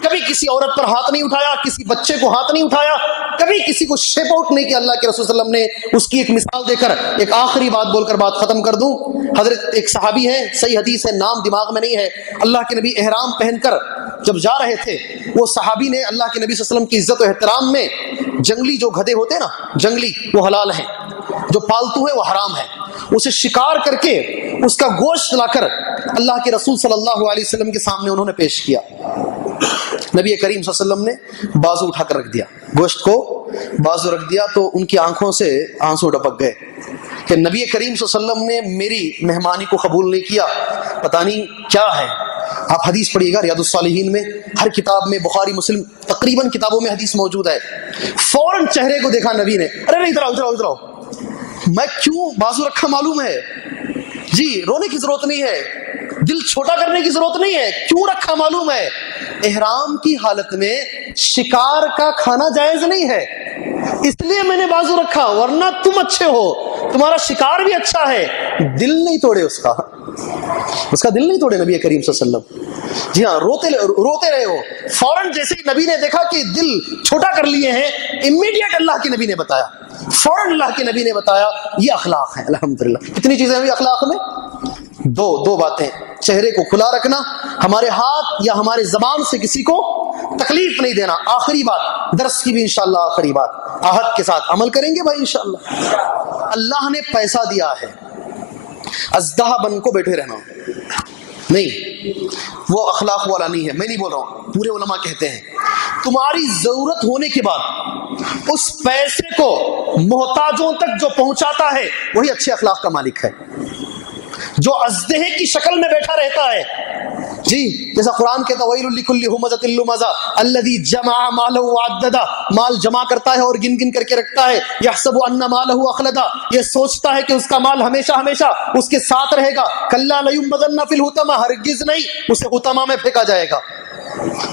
کبھی کسی عورت پر ہاتھ نہیں اٹھایا، کسی بچے کو ہاتھ نہیں اٹھایا، کبھی کسی کو شیپ آؤٹ نہیں کیا. اللہ کے رسول صلی اللہ علیہ وسلم نے اس کی ایک مثال دے کر ایک آخری بات بول کر بات ختم کر دوں. حضرت ایک صحابی ہے، صحیح حدیث ہے، نام دماغ میں نہیں ہے. اللہ کے نبی احرام پہن کر جب جا رہے تھے، وہ صحابی نے اللہ کے نبی صلی اللہ علیہ وسلم کی عزت و احترام میں جنگلی جو گدھے ہوتے ہیں نا، جنگلی، وہ حلال ہیں، جو پالتو ہے وہ حرام ہے، اسے شکار کر کے اس کا گوشت لا کر اللہ کے رسول صلی اللہ علیہ وسلم کے سامنے انہوں نے پیش کیا. نبی کریم صلی اللہ علیہ وسلم نے بازو اٹھا کر رکھ دیا، گوشت کو بازو رکھ دیا، تو ان کی آنکھوں سے آنسو ٹپک گئے کہ نبی کریم صلی اللہ علیہ وسلم نے میری مہمانی کو قبول نہیں کیا، پتہ نہیں کیا ہے. آپ حدیث پڑھیے گا ریاض الصالحین میں، ہر کتاب میں، بخاری مسلم تقریباً کتابوں میں حدیث موجود ہے. فوراً چہرے کو دیکھا نبی نے، ارے نہیں، ادھر آؤ، میں کیوں بازو رکھا معلوم ہے؟ جی، رونے کی ضرورت نہیں ہے، دل چھوٹا کرنے کی ضرورت نہیں ہے. کیوں رکھا معلوم ہے؟ احرام کی حالت میں شکار کا کھانا جائز نہیں ہے، اس لیے میں نے بازو رکھا، ورنہ تم اچھے ہو، تمہارا شکار بھی اچھا ہے. دل نہیں توڑے اس کا دل نہیں توڑے نبی کریم صلی اللہ علیہ وسلم. جی ہاں، روتے رہے ہو. فوراً جیسے ہی نبی نے دیکھا کہ دل چھوٹا کر لیے ہیں، امیڈیٹ اللہ کے نبی نے بتایا، فوراً اللہ کے نبی نے بتایا یہ اخلاق ہے. الحمدللہ کتنی چیزیں ہیں اخلاق میں؟ دو باتیں، چہرے کو کھلا رکھنا، ہمارے ہاتھ یا ہمارے زبان سے کسی کو تکلیف نہیں دینا. آخری بات، درس کی بھی انشاءاللہ آخری بات، عہد کے ساتھ عمل کریں گے بھائی انشاءاللہ. اللہ نے پیسہ دیا ہے، ازدہا بن کو بیٹھے رہنا نہیں، وہ اخلاق والا نہیں ہے. میں نہیں بول رہا ہوں، پورے علماء کہتے ہیں تمہاری ضرورت ہونے کے بعد اس پیسے کو محتاجوں تک جو پہنچاتا ہے وہی اچھے اخلاق کا مالک ہے. جو ازدہے کی شکل میں بیٹھا رہتا ہے، جی جیسا قرآن کہتا ہے وَيْلٌ لِكُلِّ هُمَزَةٍ لُمَزَةٍ الَّذِي جَمَعَ مَالَهُ وَعَدَّدَهُ، مال جمع کرتا ہے اور گن گن کر کے رکھتا ہے. يَحْسَبُ أَنَّ مَالَهُ أَخْلَدَهُ، یہ سوچتا ہے کہ اس کا مال ہمیشہ ہمیشہ اس کے ساتھ رہے گا. كَلَّا لَيُنبَذَنَّ فِي الْحُطَمَةِ، ہرگز نہیں، اسے حطمہ میں پھینکا جائے گا.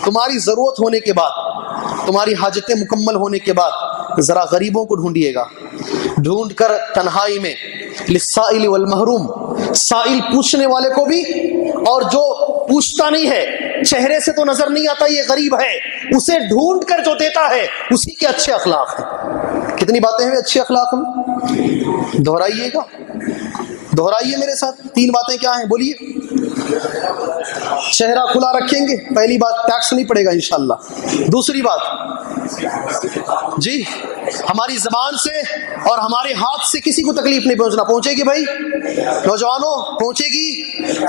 تمہاری ضرورت ہونے کے بعد، تمہاری حاجتیں مکمل ہونے کے بعد ذرا غریبوں کو ڈھونڈیے گا، ڈھونڈ کر تنہائی میں، للسائل والمحروم، سائل پوچھنے والے کو بھی اور جو پوچھتا نہیں ہے، چہرے سے تو نظر نہیں آتا یہ غریب ہے، اسے ڈھونڈ کر جو دیتا ہے اسی کے اچھے اخلاق ہیں. کتنی باتیں ہیں اچھے اخلاق میں؟ دہرائیے گا، دہرائیے میرے ساتھ. 3 باتیں کیا ہیں بولیے؟ چہرہ کھلا رکھیں گے، پہلی بات ٹیکس نہیں پڑے گا انشاءاللہ. دوسری بات جی ہماری زبان سے اور ہمارے ہاتھ سے کسی کو تکلیف نہیں پہنچنا. پہنچے گی بھائی نوجوانوں؟ پہنچے گی.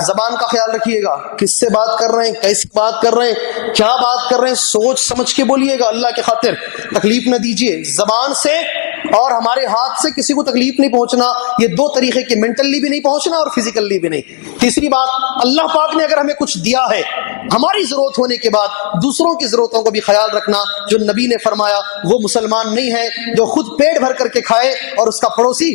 زبان کا خیال رکھیے گا، کس سے بات کر رہے ہیں، کیسی بات کر رہے ہیں، کیا بات کر رہے ہیں، سوچ سمجھ کے بولیے گا. اللہ کے خاطر تکلیف نہ دیجیے. زبان سے اور ہمارے ہاتھ سے کسی کو تکلیف نہیں پہنچنا، یہ 2 طریقے کی، مینٹلی بھی نہیں پہنچنا اور فزیکلی بھی نہیں. تیسری بات، اللہ پاک نے اگر ہمیں کچھ دیا ہے، ہماری ضرورت ہونے کے بعد دوسروں کی ضرورتوں کو بھی خیال رکھنا. جو نبی نے فرمایا وہ مسلمان نہیں ہے جو خود پیٹ بھر کر کے کھائے اور اس کا پڑوسی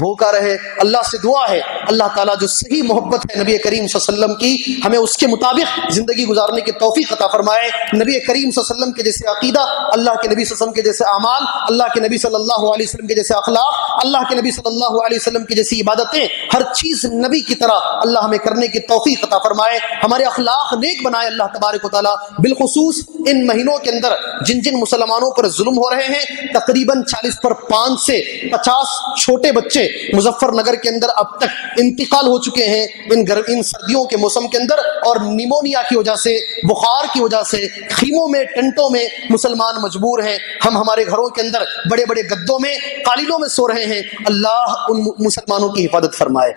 بھوکا رہے. اللہ سے دعا ہے اللہ تعالیٰ جو صحیح محبت ہے نبی کریم صلی اللہ علیہ وسلم کی، ہمیں اس کے مطابق زندگی گزارنے کی توفیق عطا فرمائے. نبی کریم صلی اللہ علیہ وسلم کے جیسے عقیدہ، اللہ کے نبی صلی اللہ علیہ وسلم کے جیسے اعمال، اللہ کے نبی صلی اللہ علیہ وسلم کے جیسے اخلاق، اللہ کے نبی صلی اللہ علیہ وسلم کی جیسی عبادتیں، ہر چیز نبی کی طرح اللہ ہمیں کرنے کی توفیق عطا فرمائے. ہمارے اخلاق نیک بنائے اللہ تبارک و تعالیٰ. بالخصوص ان مہینوں کے اندر جن جن مسلمانوں پر ظلم ہو رہے ہیں، تقریباً 40 پر 5 سے 50 چھوٹے بچے مظفر نگر کے اندر اب تک انتقال ہو چکے ہیں ان سردیوں کے موسم کے اندر، اور نیمونیا کی وجہ سے، بخار کی وجہ سے خیموں میں، ٹنٹوں میں مسلمان مجبور ہیں. ہم ہمارے گھروں کے اندر بڑے بڑے گدوں میں، قالینوں میں سو رہے ہیں. اللہ ان مسلمانوں کی حفاظت فرمائے،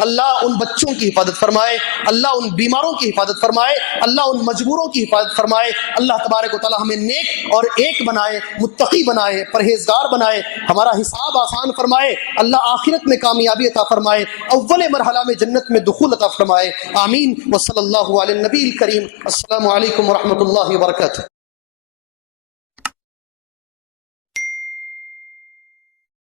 اللہ ان بچوں کی حفاظت فرمائے، اللہ ان بیماروں کی حفاظت فرمائے، اللہ ان مجبوروں کی حفاظت فرمائے. اللہ تبارک و تعالی ہمیں نیک اور ایک بنائے، متقی بنائے، پرہیزگار بنائے، ہمارا حساب آسان فرمائے. اللہ آخرت میں کامیابی عطا فرمائے، اول مرحلہ میں جنت میں دخول عطا فرمائے. آمین. وصلی اللہ علی النبی الکریم. السلام علیکم ورحمۃ اللہ وبرکاتہ.